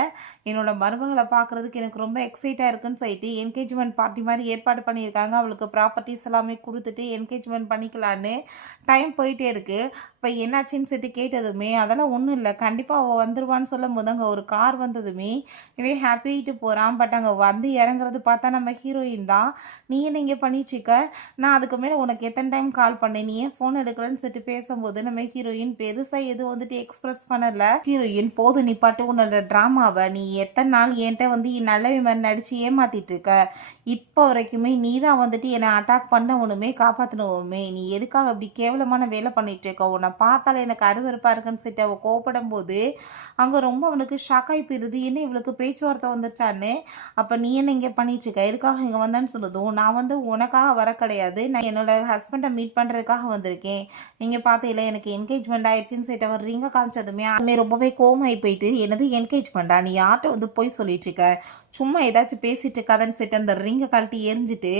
என்னோட மருமகளை பார்க்குறதுக்கு எனக்கு ரொம்ப எக்ஸைட்டாக இருக்குன்னு சொல்லிட்டு என்கேஜ்மெண்ட் பார்ட்டி மாதிரி ஏற்பாடு பண்ணியிருக்காங்க. அவளுக்கு ப்ராப்பர்ட்டிஸ் எல்லாமே கொடுத்துட்டு என்கேஜ்மெண்ட் பண்ணிக்கலான்னு டைம் போயிட்டே இருக்குது. இப்போ என்னாச்சுன்னு சொல்லிட்டு கேட்டதுமே அதெல்லாம் ஒன்றும் இல்லை கண்டிப்பாக அவள் வந்துருவான்னு சொல்லும் போது அங்கே ஒரு கார் வந்ததுமே இவன் ஹாப்பிட்டு போகிறான். பட் அங்கே வந்து இறங்குறது பார்த்தா நம்ம ஹீரோயின் தான். நீ என்ன இங்கே பண்ணிட்டுருக்க, நான் அதுக்கு மேலே உனக்கு எத்தனை டைம் கால் பண்ணேன், நீ ஏன் ஃபோன் எடுக்கலன்னு சொல்லிட்டு பேசும்போது நம்ம ஹீரோயின் பெருசாக எதுவும் வந்துட்டு எக்ஸ்பிரஸ் பண்ணலை. ஹீரோயின் போது நிப்பாட்டு உன்னோட ட்ராமாவை, நீ எத்தனை நாள் என்கிட்ட வந்து நல்லவே மாதிரி நடித்து ஏமாற்றிட்டு இருக்க, இப்போ வரைக்குமே நீ தான் வந்துட்டு என்னை அட்டாக் பண்ணவனுமே காப்பாற்றணுமே, நீ எதுக்காக அப்படி கேவலமான வேலை பண்ணிட்டு இருக்க, உன்னை பார்த்தாலே எனக்கு அருவருப்பாக இருக்குன்னு சொல்லிட்டு அவள் கோவப்படும் போது அங்கே ரொம்ப அவனுக்கு ஷாக் ஆகி போயிருது. என்ன இவளுக்கு பேச்சுவார்த்தை வந்துருச்சான்னு. அப்போ நீ என்ன இங்கே பண்ணிட்டு இருக்க, எதுக்காக இங்கே வந்தேன்னு சொன்னதும் நான் வந்து உனக்காக வர கிடையாது, நான் என்னோட ஹஸ்பண்டை மீட் பண்ணுறதுக்காக வந்திருக்கேன், நீங்கள் பார்த்தீங்களா எனக்கு என்கேஜ்மெண்ட் ஆயிடுச்சுன்னு சொல்லிட்டு அவர் ரிங்க காமிச்சதுமே அதுமே ரொம்பவே கோவமாகி போயிட்டு என்னது என்கேஜ்மெண்ட்டா, நீ யார்கிட்ட வந்து போய் சொல்லிட்டு இருக்க, சும்மா ஏதாச்சும் பேசிட்டு இருக்காதன்னு சொல்லிட்டு அந்த ரிங்கை கழட்டி எரிஞ்சிட்டு,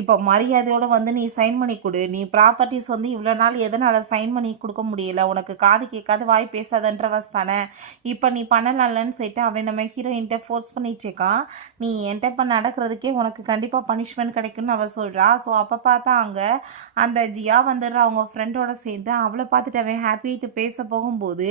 இப்போ மரியாதையோட வந்து நீ சைன் பண்ணி கொடு. நீ ப்ராப்பர்ட்டிஸ் வந்து இவ்வளோ நாள் எதனால் சைன் பண்ணி கொடுக்க முடியல, உனக்கு காது கேட்காது வாய் பேசாதன்றவஸ் தானே, இப்போ நீ பண்ணலாம்லன்னு சொல்லிட்டு அவன் நம்ம ஹீரோயின்ட்ட ஃபோர்ஸ் பண்ணிட்டு இருக்கான். நீ என்கிட்ட இப்போ நடக்கிறதுக்கே உனக்கு கண்டிப்பாக பனிஷ்மெண்ட் கிடைக்கும்னு அவள் சொல்கிறா. ஸோ அப்போ பார்த்தா அங்கே அந்த ஜியா வந்துடுற அவங்க ஃப்ரெண்டோட சேர்ந்து அவளை பார்த்துட்டு அவன் ஹாப்பிட்டு பேச போகும்போது,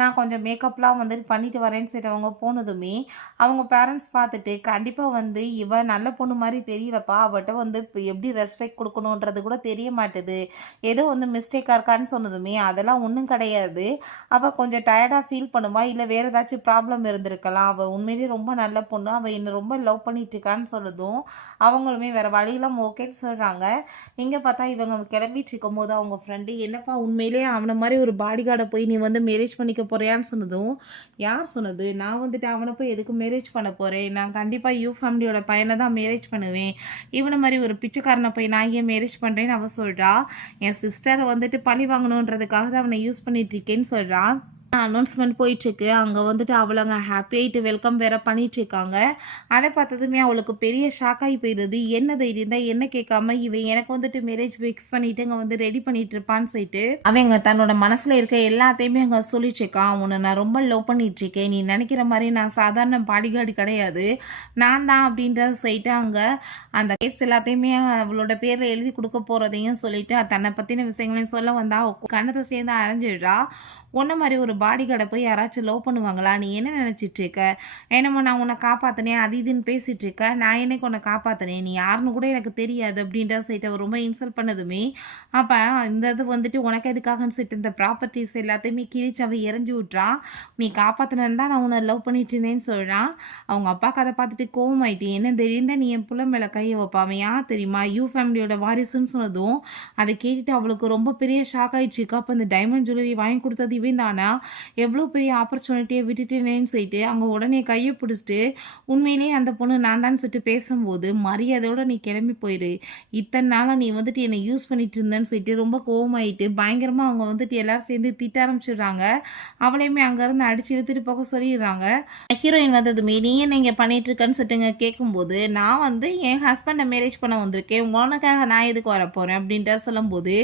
நான் கொஞ்சம் மேக்கப்லாம் வந்துட்டு பண்ணிட்டு வரேன்னு சொல்லிட்டு அவங்க போனதுமே அவங்க பேரண்ட்ஸ் பார்த்துட்டு, கண்டிப்பாக வந்து இவ நல்ல பொண்ணு மாதிரி தெரியலப்பா, அவட்ட வந்து இப்போ எப்படி ரெஸ்பெக்ட் கொடுக்கணுன்றது கூட தெரிய மாட்டுது, ஏதோ வந்து மிஸ்டேக்காக இருக்கான்னு சொன்னதுமே அதெல்லாம் ஒன்றும் கிடையாது, அவள் கொஞ்சம் டயர்டாக ஃபீல் பண்ணுவா, இல்லை வேறு ஏதாச்சும் ப்ராப்ளம் இருந்திருக்கலாம், அவள் உண்மையிலேயே ரொம்ப நல்ல பொண்ணு, அவள் என்னை ரொம்ப லவ் பண்ணிட்டு இருக்கான்னு சொன்னதும் அவங்களுமே வேறு வழியெல்லாம் ஓகேன்னு சொல்கிறாங்க. இங்கே பார்த்தா இவங்க கிளம்பிட்டு இருக்கும் போது அவங்க ஃப்ரெண்டு, என்னப்பா உண்மையிலேயே அவனை மாதிரி ஒரு பாடி கார்டை போய் நீ வந்து மேரேஜ் பண்ணிக்க போறியான்னு சொன்னதும், யார் சொன்னது, நான் வந்துட்டு அவனை போய் எதுக்கு மேரேஜ் பண்ண போகிறேன், நான் கண்டிப்பாக யூ ஃபேமிலியோட பையனை தான் மேரேஜ் பண்ணுவேன், இவனை மாதிரி ஒரு பிச்சைக்காரனை போய் நான் ஏன் மேரேஜ் பண்ணுறேன்னு அவன் சொல்கிறா. என் சிஸ்டரை வந்துட்டு பழி வாங்கணுன்றதுக்காக தான் அவனை யூஸ் பண்ணிட்டு இருக்கேன்னு சொல்கிறா. அனௌன்ஸ்மெண்ட் போயிட்டுருக்கு, அங்கே வந்துட்டு அவளை ஹாப்பி ஆகிட்டு வெல்கம் வேறு பண்ணிகிட்ருக்காங்க. அதை பார்த்ததுமே அவளுக்கு பெரிய ஷாக்காகி போயிடுது. என்ன தைரியம் தான் என்ன கேட்காம இவன் எனக்கு வந்துட்டு மேரேஜ் ஃபிக்ஸ் பண்ணிவிட்டு அங்கே வந்து ரெடி பண்ணிட்டு இருப்பான்னு சொல்லிட்டு அவங்க தன்னோட மனசில் இருக்க எல்லாத்தையுமே அங்கே சொல்லிட்டுருக்கான். உன்னை நான் ரொம்ப லவ் பண்ணிகிட்ருக்கேன், நீ நினைக்கிற மாதிரி நான் சாதாரண பாடிகார்டு கிடையாது, நான் தான் அப்படின்றத சொல்லிட்டு அங்கே அந்த கேஸ் எல்லாத்தையுமே அவளோட பேரில் எழுதி கொடுக்க போகிறதையும் சொல்லிட்டு தன்னை பற்றின விஷயங்களையும் சொல்ல வந்தால் கண்ணத்தை சேர்ந்து அரைஞ்சிடுறா. உன்ன மாதிரி ஒரு பாடி கார்டை போய் யாராச்சும் லவ் பண்ணுவாங்களா, நீ என்ன நினச்சிட்டு இருக்க, என்னமோ நான் உன்னை காப்பாற்றினேன் அது இதுன்னு பேசிகிட்டு இருக்க, நான் என்னைக்கு உன்னை காப்பாற்றினேன், நீ யாருன்னு கூட எனக்கு தெரியாது அப்படின்ற சைட்டை அவர் ரொம்ப இன்சல்ட் பண்ணதுமே, அப்போ இந்த இது வந்துட்டு உனக்கு எதுக்காகன்னு சொல்லிட்டு இந்த ப்ராப்பர்ட்டிஸ் எல்லாத்தையுமே கிழிச்சு அவள் இறஞ்சி விட்றான். நீ காப்பாற்றினு தான் நான் உன்னை லவ் பண்ணிட்டு இருந்தேன்னு சொல்கிறான். அவங்க அப்பாவுக்கு அதை பார்த்துட்டு கோவமாயிட்டு, என்ன தெரியுந்தா நீ என் புள்ள மேலே கையை வைப்பான், யார் தெரியுமா யூ ஃபேமிலியோட வாரிசுன்னு சொன்னதும் அதை கேட்டுட்டு அவளுக்கு ரொம்ப பெரிய ஷாக் ஆகிடுச்சு. அப்போ அந்த டைமண்ட் ஜுவல்லரி வாங்கி கொடுத்தது இவன் தானா, எவ்வளோ பெரிய ஆப்பர்ச்சுனிட்டியை விட்டுட்டேனேன்னு சொல்லிட்டு அங்கே உடனே கையை பிடிச்சிட்டு, உண்மையிலேயே அந்த பொண்ணு நான் தான் சொல்லிட்டு பேசும்போது, மரியாதையோடு நீ கிளம்பி போயிடு, இத்தனை நாளாக நீ வந்துட்டு என்னை யூஸ் பண்ணிட்டு இருந்தேன்னு சொல்லிட்டு ரொம்ப கோவமாயிட்டு பயங்கரமாக அவங்க வந்துட்டு எல்லாரும் சேர்ந்து திட்ட ஆரம்பிச்சிடுறாங்க. அவளையுமே அங்கேருந்து அடிச்சு இழுத்துட்டு போக சொல்லிடுறாங்க. ஹீரோயின் வந்ததுமே நீ என்ன இங்கே பண்ணிட்டு இருக்கேன்னு சொல்லிட்டுங்க கேட்கும்போது, நான் வந்து என் ஹஸ்பண்டை மேரேஜ் பண்ண வந்திருக்கேன், உனக்காக நான் எதுக்கு வர போகிறேன் அப்படின்ட்டு சொல்லும்போது,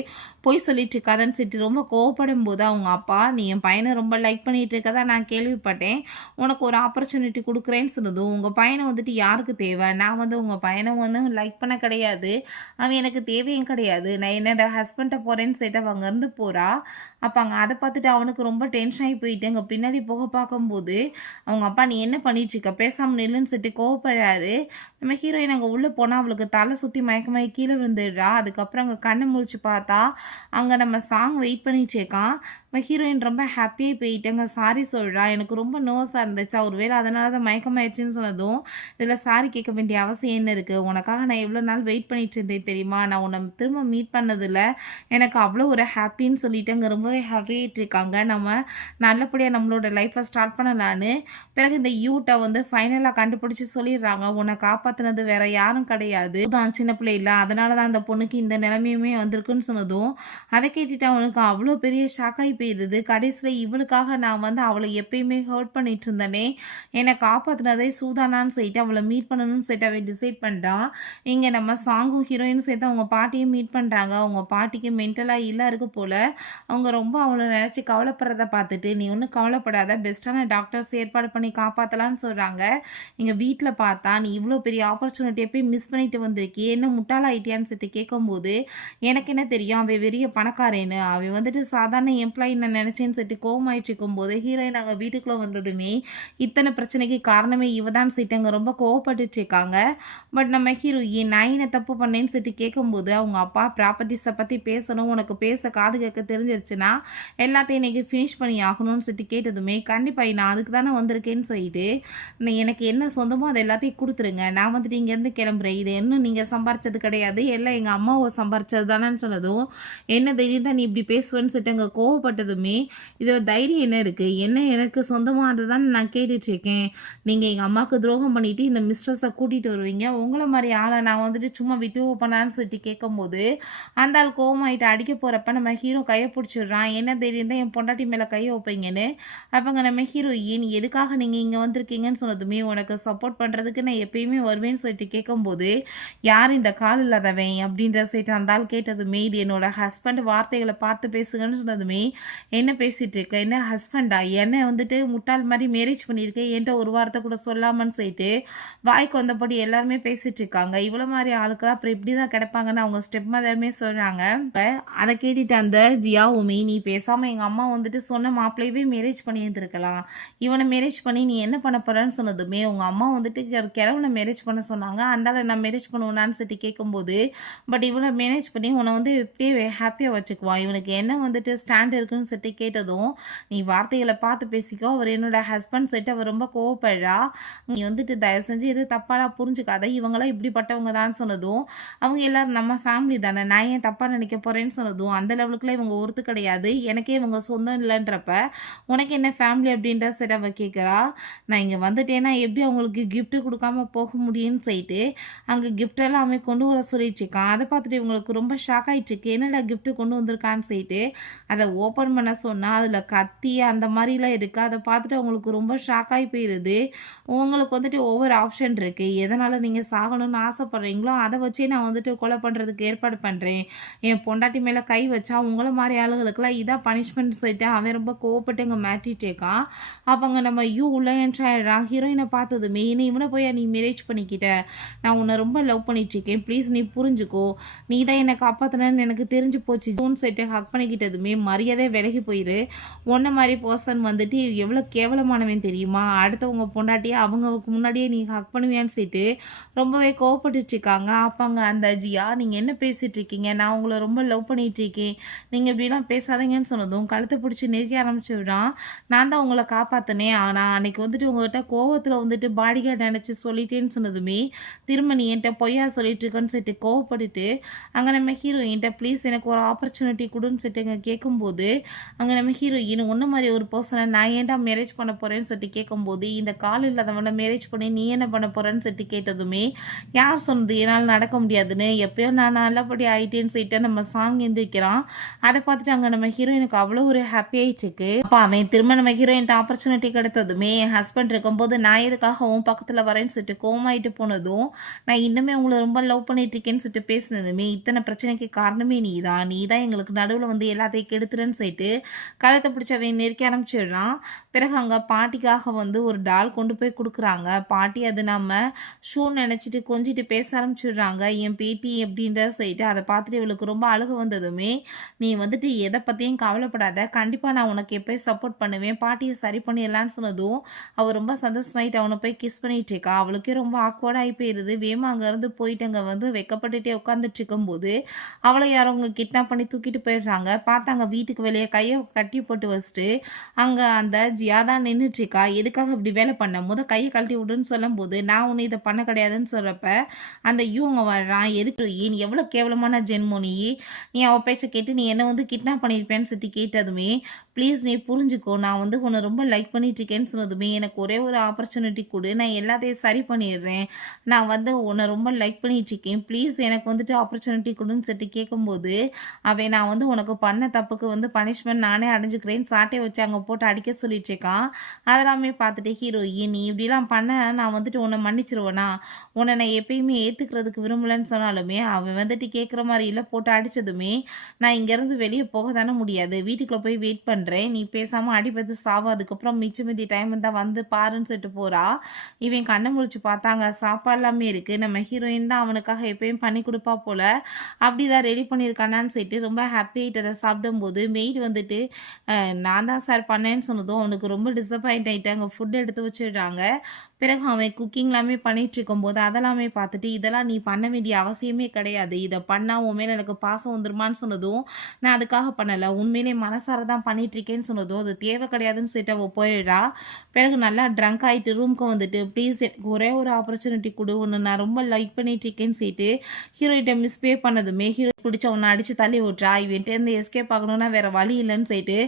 போய் சொல்லிட்டு இருக்காதன்னு சொல்லிட்டு ரொம்ப கோவப்படும் போது அவங்க அப்பா, நீ என் பையனை ரொம்ப லைக் பண்ணிட்டு இருக்கதா நான் கேள்விப்பட்டேன், உனக்கு ஒரு ஆப்பர்ச்சுனிட்டி கொடுக்குறேன்னு சொன்னதும், உங்கள் பையனை வந்துட்டு யாருக்கு தேவை, நான் வந்து உங்கள் பையனை ஒன்றும் லைக் பண்ண கிடையாது, அவன் எனக்கு தேவையும் கிடையாது, நான் என்னோட ஹஸ்பண்ட்டை போகிறேன்னு சொல்லிட்டு அவள் அங்கேருந்து போகிறா. அப்போ அங்கே அதை பார்த்துட்டு அவனுக்கு ரொம்ப டென்ஷன் ஆகி போயிட்டு அங்கே பின்னாடி போக பார்க்கும்போது அவங்க அப்பா, நீ என்ன பண்ணிட்டுருக்க, பேசாமல் நில்லுன்னு சொல்லிட்டு கோவப்படுறாரு. நம்ம ஹீரோயின் அங்கே உள்ளே போனால் அவளுக்கு தலை சுற்றி மயக்கமாகி கீழே விழுந்துடுறா. அதுக்கப்புறம் அங்கே கண்ணை முழிச்சு பார்த்தா அங்கே நம்ம சாங் வெயிட் பண்ணிட்டுருக்கான். நம்ம ஹீரோயின் ரொம்ப ஹாப்பியாக போயிட்டாங்க, சாரி சொல்கிறா, எனக்கு ரொம்ப நோஸாக இருந்துச்சா, ஒருவேளை அதனால தான் மயக்கமாயிடுச்சுன்னு சொன்னதும், இதில் சாரி கேட்க வேண்டிய அவசியம் என்ன இருக்குது, உனக்காக நான் எவ்வளோ நாள் வெயிட் பண்ணிட்டு இருந்தேன் தெரியுமா, நான் உன்னை திரும்ப மீட் பண்ணதில்ல, எனக்கு அவ்வளோ ஒரு ஹாப்பின்னு சொல்லிட்டு அங்கே ரொம்பவே ஹாப்பியாகிட்டு இருக்காங்க. நம்ம நல்லபடியாக நம்மளோட லைஃப்பை ஸ்டார்ட் பண்ணலான்னு பிறகு இந்த யூட்டை வந்து ஃபைனலாக கண்டுபிடிச்சி சொல்லிடுறாங்க, உன்னை காப்பாற்றினது வேற யாரும் கிடையாது, தான் சின்ன பிள்ளை இல்லை, அதனால தான் அந்த பொண்ணுக்கு இந்த நிலைமையுமே வந்திருக்குன்னு சொன்னதும் அதை கேட்டுட்டு அவனுக்கு அவ்வளோ பெரிய ஷாக்காகி போயிடுது. கடைசியில் இவளுக்காக நான் வந்து அவளை எப்பயுமே ஹர்ட் பண்ணிட்டு இருந்தேனே, என்னை காப்பாற்றினதே சூதானான்னு சொல்லிட்டு அவளை மீட் பண்ணணும்னு சொல்லிட்டு அவன் டிசைட் பண்ணுறான். இங்கே நம்ம சாங்கும் ஹீரோயினும் சேர்த்து அவங்க பாட்டியும் மீட் பண்ணுறாங்க. அவங்க பாட்டிக்கு மென்டலாக இல்லை இருக்கு போல், அவங்க ரொம்ப அவளை நினச்சி கவலைப்படுறத பார்த்துட்டு, நீ ஒன்றும் கவலைப்படாத, பெஸ்ட்டான டாக்டர்ஸ் ஏற்பாடு பண்ணி காப்பாற்றலான்னு சொல்கிறாங்க. இங்கே வீட்டில் பார்த்தா, நீ இவ்வளோ பெரிய ஆப்பர்ச்சுனிட்டியை போய் மிஸ் பண்ணிட்டு வந்திருக்கி, என்ன முட்டாளாயிட்டியான்னு சொல்லிட்டு கேட்கும்போது, எனக்கு என்ன தெரியும் அவன் பெரிய பணக்காரேன்னு, அவன் வந்துட்டு சாதாரண எம்ப்ளாயி நான் நினச்சேன்னு சொல்லிட்டு கோவமாயிட்டு இருக்கும்போது ஹீரோயின் நாங்கள் வீட்டுக்குள்ளே வந்ததுமே இத்தனை பிரச்சனைக்கு காரணமே இவ தான் சொல்லிட்டு அங்கே ரொம்ப கோவப்பட்டுட்டு இருக்காங்க. பட் நம்ம ஹீரோயின் நான் என்ன தப்பு பண்ணேன்னு சொல்லிட்டு கேட்கும்போது அவங்க அப்பா, ப்ராப்பர்ட்டிஸை பற்றி பேசணும், உனக்கு பேச காது கேட்க தெரிஞ்சிருச்சுன்னா எல்லாத்தையும் இன்றைக்கி ஃபினிஷ் பண்ணி ஆகணும்னு சொல்லிட்டு கேட்டதுமே, கண்டிப்பாக நான் அதுக்கு தானே வந்திருக்கேன்னு சொல்லிட்டு, எனக்கு என்ன சொந்தமோ அதை எல்லாத்தையும் கொடுத்துருங்க, நான் வந்துட்டு இங்கேருந்து கிளம்புறேன், இது இன்னும் நீங்கள் சம்பாரிச்சது கிடையாது, எல்லாம் எங்கள் அம்மாவை சம்பாரிச்சது தானேன்னு சொன்னதும், என்ன தைரியம் தான் நீ இப்படி பேசுவேன்னு சொல்லிட்டு அங்கே கோவப்பட்டதுமே, இதில் தைரியம் என்ன இருக்குது, என்ன எனக்கு சொந்தமாக அதை தான் நான் கேட்டுட்ருக்கேன், நீங்கள் எங்கள் அம்மாவுக்கு துரோகம் பண்ணிவிட்டு இந்த மிஸ்ட்ரஸை கூட்டிகிட்டு வருவீங்க, உங்களை மாதிரி ஆளை நான் வந்துட்டு சும்மா விட்டு பண்ணான்னு சொல்லிட்டு கேட்கும்போது அந்த ஆள் கோவமாயிட்டு அடிக்க போகிறப்ப நம்ம ஹீரோ கையை பிடிச்சிடுறான். கேட்குறான், என்ன தைரியம் தான் என் பொண்டாட்டி மேலே கை வைப்பீங்கன்னு. அப்போங்க நம்ம ஹீரோயின் எதுக்காக நீங்கள் இங்கே வந்திருக்கீங்கன்னு சொன்னதுமே, உனக்கு சப்போர்ட் பண்ணுறதுக்கு நான் எப்பயுமே வருவேன்னு சொல்லிட்டு கேட்கும்போது, யார் இந்த கால் இல்லாதவன் அப்படின்ற சொல்லிட்டு அந்த ஆள் கேட்டதுமே, இது என்னோட ஹஸ்பண்ட், வார்த்தைகளை பார்த்து பேசுங்கன்னு சொன்னதுமே, என்ன பேசிகிட்டு இருக்க, என்ன ஹஸ்பண்டா, என்ன வந்துட்டு முட்டாள் மாதிரி மேரேஜ் பண்ணியிருக்கேன், என்கிட்ட ஒரு வார்த்தை கூட சொல்லாமன்னு சொல்லிட்டு வாய்க்கு வந்தபடி எல்லாருமே பேசிட்டு இருக்காங்க. இவ்வளோ மாதிரி ஆளுக்கெல்லாம் அப்புறம் இப்படி தான் கிடப்பாங்கன்னு அவங்க ஸ்டெப் மதருமே சொல்கிறாங்க. அதை கேட்டுட்டு அந்த ஜியாவுமே, நீ பேசாமல் எங்கள் அம்மா வந்துட்டு சொன்ன மாப்பிள்ளையவே மேரேஜ் பண்ணி இருந்திருக்கலாம், இவனை மேரேஜ் பண்ணி நீ என்ன பண்ண போறன்னு சொன்னதுமே, உங்கள் அம்மா வந்துட்டு கிழவனை மேரேஜ் பண்ண சொன்னாங்க, அந்தால நான் மேரேஜ் பண்ணுவேனான்னு சொல்லிட்டு கேட்கும்போது, பட் இவனை மேனேஜ் பண்ணி உன்னை வந்து எப்படியே ஹாப்பியாக வச்சுக்குவான், இவனுக்கு என்ன வந்துட்டு ஸ்டாண்ட் இருக்குன்னு சொல்லிட்டு கேட்டதும், நீ வார்த்தைகளை பார்த்து பேசிக்கோ, அவர் என்னோட ஹஸ்பண்ட் சொல்லிட்டு அவர் ரொம்ப கோவப்படுறா, நீ வந்துட்டு தயவு செஞ்சு எது தப்பாலாம் புரிஞ்சுக்காத, இவங்களாம் இப்படிப்பட்டவங்க தான் சொன்னதும், அவங்க எல்லாரும் நம்ம ஃபேமிலி தானே, நான் ஏன் தப்பாக நினைக்க போகிறேன்னு சொன்னதும், அந்த லெவலுக்குலாம் இவங்க ஒருத்து கிடையாது, எனக்கே இவங்க சொந்தம் இல்லைன்றப்ப உனக்கு என்ன ஃபேமிலி அப்படின்ற சரி அவள் கேட்குறா. நான் இங்கே வந்துட்டேன்னா எப்படி அவங்களுக்கு கிஃப்ட்டு கொடுக்காம போக முடியும்னு சொல்லிட்டு அங்கே கிஃப்ட் எல்லாமே கொண்டு வர சொல்லிட்டு இருக்கான். அதை பார்த்துட்டு இவங்களுக்கு ரொம்ப ஷாக் ஆகிட்டுருக்கு, என்னடா கிஃப்ட்டு கொண்டு வந்திருக்கான்னு சொல்லிட்டு அதை ஓப்பன் பண்ண சொன்னால் அதில் கத்தி அந்த மாதிரிலாம் இருக்குது. அதை பார்த்துட்டு அவங்களுக்கு ரொம்ப ஷாக் ஆகி போயிடுது. உங்களுக்கு வந்துட்டு ஒவ்வொரு ஆப்ஷன் இருக்குது, எதனால் நீங்கள் சாகணும்னு ஆசைப்பட்றீங்களோ அதை வச்சே நான் வந்துட்டு கொலை பண்ணுறதுக்கு ஏற்பாடு பண்ணுறேன், என் பொண்டாட்டி மேலே கை வச்சா உங்களை மாதிரி ஆளுகளுக்கெல்லாம் இதான் பனிஷ்மெண்ட் சொல்லிட்டு அவன் ரொம்ப கோவப்பட்டு இங்கே மாட்டிகிட்டே இருக்கான். அப்போங்க நம்ம உள்ள என்ட்ராயிடுறான். ஹீரோயினை பார்த்ததுமே, இவனை போய் நீ மேரேஜ் பண்ணிக்கிட்ட, நான் உன்னை ரொம்ப லவ் பண்ணிட்டுருக்கேன், ப்ளீஸ் நீ புரிஞ்சுக்கோ, நீ தான் என்னை காப்பாற்றினு எனக்கு தெரிஞ்சு போச்சு ஜூன் சைட்டை ஹக் பண்ணிக்கிட்டதுமே மரியாதை விலகி போயிரு, ஒன்றை மாதிரி பர்சன் வந்துட்டு எவ்வளோ கேவலமானவன் தெரியுமா, அடுத்தவங்க பொண்டாட்டியே அவங்களுக்கு முன்னாடியே நீ ஹக் பண்ணுவியான்னு சொல்லிட்டு ரொம்பவே கோவப்பட்டுருக்காங்க. அப்பாங்க அந்த ஜியா, நீங்கள் என்ன பேசிகிட்டு இருக்கீங்க, நான் உங்களை ரொம்ப லவ் பண்ணிகிட்டு இருக்கேன், நீங்கள் இப்படிலாம் பேசாதீங்கன்னு சொன்னதும் கழுத்தை பிடிச்சி நெருக்கி ஆரம்பிச்சு விடான். நான் தான் உங்களை காப்பாற்றினேன், ஆனால் அன்றைக்கி வந்துட்டு உங்கள்கிட்ட கோவத்தில் வந்துட்டு பாடிகார்டு நினச்சி சொல்லிட்டேன்னு சொன்னதுமே, திரும்ப நீ என்கிட்ட பொய்யா சொல்லிட்டு இருக்கேன்னு சொல்லிட்டு கோவப்பட்டுட்டு அங்கே நம்ம ஹீரோயின்ட்ட ப்ளீஸ் எனக்கு ஒரு ஆப்பர்ச்சுனிட்டி கொடுன்னு சொல்லிட்டு இங்கே கேட்கும்போது, அங்கே நம்ம ஹீரோயின் ஒன்று மாதிரி ஒரு பர்சனை நான் ஏன்டா மேரேஜ் பண்ண போகிறேன்னு சொல்லிட்டு கேட்கும்போது, இந்த கால் இல்லாதவனை மேரேஜ் பண்ணி நீ என்ன பண்ண போகிறேன்னு சொல்லிட்டு கேட்டதுமே, யார் சொன்னது என்னால் நடக்க முடியாதுன்னு, எப்பயோ நான் நல்லபடி ஆகிட்டேன்னு சொல்லிட்டு நம்ம சாங் எந்திரிக்கிறான். அதை பார்த்துட்டு அங்கே நம்ம ஹீரோயினுக்கு அவ்வளோ ஒரு ஹாப்பி ஆகிட்டு இருக்கு. அப்போ அவன் திரும்ப நம்ம ஹீரோயின்ட்ட ஆப்பர்ச்சுனிட்டி கிடைத்ததுமே, என் ஹஸ்பண்ட் இருக்கும்போது நான் எதுக்காக உன் பக்கத்தில் வரேன்னு சொல்லிட்டு கோமாயிட்டு போனதும், நான் இன்னுமே உங்களை ரொம்ப லவ் பண்ணிட்டு இருக்கேன்னு சொல்லிட்டு பேசினதுமே, இத்தனை பிரச்சனைக்கு காரணமே நீ தான் எங்களுக்கு நடுவில் வந்து எல்லாத்தையும் கெடுத்துறேன்னு சொல்லிட்டு கழுத்தை பிடிச்சவன் நெருக்கி ஆரம்பிச்சிடுறான். பிறகு அங்கே பாட்டிக்காக வந்து ஒரு டால் கொண்டு போய் கொடுக்குறாங்க. பாட்டி அது நம்ம ஷூ நினச்சிட்டு கொஞ்சிட்டு பேச ஆரம்பிச்சிடுறாங்க, என் பேத்தி எப்படின்ற சொல்லிட்டு. அதை பார்த்துட்டு இவளுக்கு ரொம்ப அழுக வந்ததுமே, நீ வந்துட்டு எதை பற்றியும் கவலைப்படாத, கண்டிப்பாக நான் உனக்கு எப்போயும் சப்போர்ட் பண்ணுவேன், பாட்டியை சரி பண்ணிடலான்னு சொன்னதும் அவள் ரொம்ப சந்தோஷமாயிட்டு அவனை போய் கிஸ் பண்ணிட்டு இருக்கா. அவளுக்கே ரொம்ப ஆக்வர்ட் ஆகி போயிடுது. வேமா அங்கேருந்து போயிட்டு அங்கே வந்து வெக்கப்பட்டுட்டே உட்காந்துட்டு இருக்கும்போது அவளை யாரோ அவங்க கிட்னாப் பண்ணி தூக்கிட்டு போயிடுறாங்க. பார்த்தாங்க வீட்டுக்கு வெளியே கையை கட்டி போட்டு வச்சுட்டு அங்கே அந்த ஜியா தான் நின்றுட்டு இருக்கா. எதுக்காக இப்படி வேலை பண்ண, கையை கழட்டி விடுன்னு சொல்லும்போது, நான் ஒன்று இதை பண்ண கிடையாதுன்னு சொல்கிறப்ப அந்த இவங்க வர்றான். எதுக்கு நீ எவ்வளோ கேவலமான ஜென்மோ, நீ அவள் பேச்சை கேட்டு நீ என்ன வந்து கிட்னாப் பண்ணியிருப்பேன்னு சொல்லிட்டு கேட்டதுமே, ப்ளீஸ் நீ புரிஞ்சுக்கோ, நான் வந்து உன்னை ரொம்ப லைக் பண்ணிட்டு இருக்கேன்னு சொன்னதுமே, எனக்கு ஒரே ஒரு ஆப்பர்ச்சுனிட்டி கொடு, நான் எல்லாத்தையும் சரி பண்ணிடுறேன், நான் வந்து உன்னை ரொம்ப லைக் பண்ணிட்டு இருக்கேன், ப்ளீஸ் எனக்கு வந்துட்டு ஆப்பர்ச்சுனிட்டி கொடுன்னு சொல்லிட்டு கேட்கும்போது, அவன் நான் வந்து உனக்கு பண்ண தப்புக்கு வந்து பனிஷ்மெண்ட் நானே அடைஞ்சிக்கிறேன்னு சாட்டை வச்சு அங்கே போட்டு அடிக்க சொல்லிட்டு இருக்கான். அதெல்லாமே பார்த்துட்டு ஹீரோயின், நீ இப்படிலாம் பண்ண நான் வந்துட்டு உன்னை மன்னிச்சிருவேனா, உன்னை நான் எப்பயுமே ஏற்றுக்கிறதுக்கு விரும்பலன்னு சொன்னாலுமே அவன் வந்துட்டு கேட்குற மாதிரி இல்லை போட்டு அடித்ததுமே, நான் இங்கேருந்து வெளியே போக தானே முடியாது, வீட்டுக்குள்ளே போய் வெயிட் பண்ணுறேன், நீ பேசாமல் அடிப்பது சாவா, அதுக்கப்புறம் மிச்சமிதி டைம் தான் வந்து பாருன்னு சொல்லிட்டு போகிறா. இவன் கண்ணை முழிச்சு பார்த்தாங்க, சாப்பாடு எல்லாமே இருக்குது, நம்ம ஹீரோயின் தான் அவனுக்காக எப்பயும் பண்ணி கொடுப்பா போல், அப்படி தான் ரெடி பண்ணியிருக்கானான்னு சொல்லிட்டு ரொம்ப ஹாப்பி ஆகிட்டு அதை சாப்பிடும்போது மெய்டு வந்துட்டு நான் தான் சார் பண்ணேன்னு சொன்னதும் அவனுக்கு ரொம்ப டிசப்பாயிண்ட் ஆகிட்டு அங்கே ஃபுட் எடுத்து வச்சுடுறாங்க. பிறகு அவன் குக்கிங் எல்லாமே பண்ணிட்டு இருக்கும்போது அதெல்லாமே பார்த்துட்டு, இதெல்லாம் நீ பண்ண வேண்டிய அவசியமே கிடையாது, இதை பண்ணால் உன் மேலே எனக்கு பாசம் வந்துருமான்னு சொன்னதும், நான் அதுக்காக பண்ணலை, உண்மையிலே மனசார தான் பண்ணிட்டு இருக்கேன்னு சொன்னதும் அது தேவை கிடையாதுன்னு சொல்லிட்டு அவள் போயிடுறா. பிறகு நல்லா ட்ரங்க் ஆகிட்டு ரூமுக்கு வந்துட்டு ப்ளீஸ் எனக்கு ஒரே ஒரு ஆப்பர்ச்சுனிட்டி கொடு, ஒன்று நான் ரொம்ப லைக் பண்ணிட்டு இருக்கேன்னு சொல்லிட்டு ஹீரோயிட்ட மிஸ்பே பண்ணதுமே ஹீரோ பிடிச்ச ஒன்று அடித்து தள்ளி விட்றா. இவன்ட்டேருந்து எஸ்கேப் ஆகணும்னா வேறு வழி இல்லைன்னு சொல்லிட்டு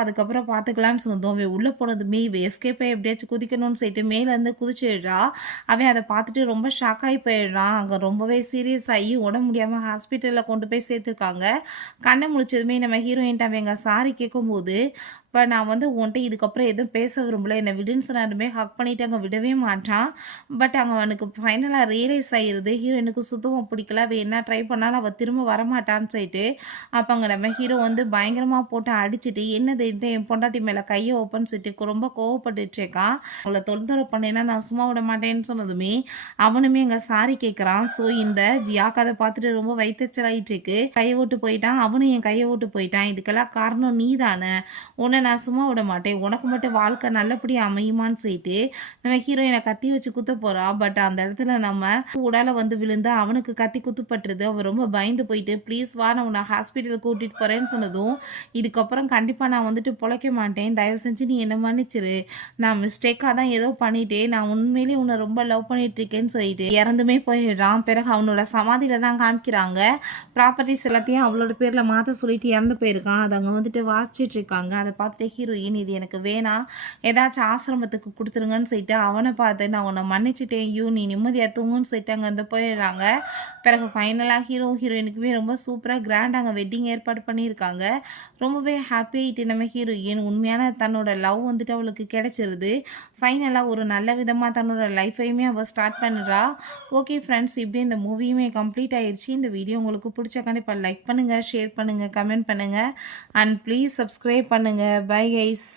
அதுக்கப்புறம் பார்த்துக்கலான்னு சொன்னதும் அவன் உள்ளே போனதுமே இவன் எஸ்கேப்பை எப்படியாச்சும் குதிக்கணும்னு சொல்லிட்டு மேலேருந்து குதிச்சிடுறா. அவன் அதை பார்த்துட்டு ரொம்ப ஷாக் ஆகி போயிடுறான். அங்கே ரொம்பவே சீரியஸ் ஆகி உடம்பு முடியாமல் ஹாஸ்பிட்டலில் கொண்டு போய் சேர்த்துருக்காங்க. கண்ணை முழிச்சதுமே நம்ம ஹீரோயின்ட்ட அவங்க சாரி கேட்கும்போது, இப்போ நான் உன்ட்ட இதுக்கப்புறம் எதுவும் பேச விரும்பல, என்னை விடுன்னு சொன்னாலுமே ஹக் பண்ணிவிட்டு அங்கே விடவே மாட்டான். பட் அங்கே அவனுக்கு ஃபைனலாக ரியலைஸ் ஆகிடுது ஹீரோயினுக்கு சுத்தமாக பிடிக்கல, அவள் என்ன ட்ரை பண்ணாலும் அவள் திரும்ப வரமாட்டான்னு சொல்லிட்டு. அப்போ அங்கே நம்ம ஹீரோ பயங்கரமாக போட்டு அடிச்சுட்டு என்னது இந்த என் பொண்டாட்டி மேலே கையை ஓப்பன்னு சொல்லிட்டு ரொம்ப கோவப்பட்டுட்டு இருக்கான். அவளை தொந்தரவு பண்ணேன்னா நான் சும்மா விட மாட்டேன்னு சொன்னதுமே அவனுமே அங்கே சாரி கேட்குறான். ஸோ இந்த ஜியாக்கு அதை பார்த்துட்டு ரொம்ப வைத்தச்சலாயிட்டு இருக்கு. கையை விட்டு போயிட்டான், அவனும் என் கையை விட்டு போயிட்டான், இதுக்கெல்லாம் காரணம் நீ தானே, உன்னை நான் சும்மா விட மாட்டேன், உனக்கு மட்டும் வாழ்க்கை நல்லபடியாக அமையுமான்னு சொல்லிட்டு நம்ம ஹீரோயினை கத்தி வச்சு குத்த போறா. பட் அந்த இடத்துல நம்ம உடால விழுந்து அவனுக்கு கத்தி குத்துப்பட்டுருது. அவன் ரொம்ப பயந்து போயிட்டு ப்ளீஸ் வா நான் உன்னை ஹாஸ்பிட்டலுக்கு கூட்டிட்டு போறேன்னு சொன்னதும், இதுக்கப்புறம் கண்டிப்பாக நான் பொழைக்க மாட்டேன், தயவு செஞ்சு நீ என்ன மன்னிச்சிரு, நான் மிஸ்டேக்காக தான் ஏதோ பண்ணிட்டேன், நான் உண்மையிலேயே உன்னை ரொம்ப லவ் பண்ணிட்டு இருக்கேன்னு சொல்லிட்டு இறந்துமே போயிடுறான். பிறகு அவனோட சமாதியில தான் காமிக்கிறாங்க ப்ராப்பர்ட்டிஸ் எல்லாத்தையும் அவளோட பேரில் மாற்ற சொல்லிட்டு இறந்து போயிருக்கான். அது அங்கே வாசிச்சுட்டு இருக்காங்க. அதை பார்த்துட்டு ஹீரோயின் இது எனக்கு வேணாம், ஏதாச்சும் ஆசிரமத்துக்கு கொடுத்துருங்கன்னு சொல்லிட்டு அவனை பார்த்து நான் உன்னை மன்னிச்சிட்டேன் நீ நிம்மதியாக தூங்குன்னு சொல்லிட்டு அங்கே போயிடுறாங்க. பிறகு ஃபைனலாக ஹீரோயினுக்குமே ரொம்ப சூப்பராக கிராண்டாக அங்கே வெட்டிங் ஏற்பாடு பண்ணியிருக்காங்க. ரொம்பவே ஹாப்பி ஆகிட்டு நம்ம ஹீரோயின் உண்மையான தன்னோட லவ் அவளுக்கு கிடைச்சிருது. ஃபைனலாக ஒரு நல்ல விதமாக தன்னோட லைஃபையுமே அவள் ஸ்டார்ட் பண்ணுறா. ஓகே ஃப்ரெண்ட்ஸ், இப்படி இந்த மூவியுமே கம்ப்ளீட் ஆயிடுச்சு. இந்த வீடியோ உங்களுக்கு பிடிச்ச கண்டிப்பாக லைக் பண்ணுங்கள், ஷேர் பண்ணுங்கள், கமெண்ட் பண்ணுங்கள் அண்ட் ப்ளீஸ் சப்ஸ்கிரைப் பண்ணுங்கள். Bye guys.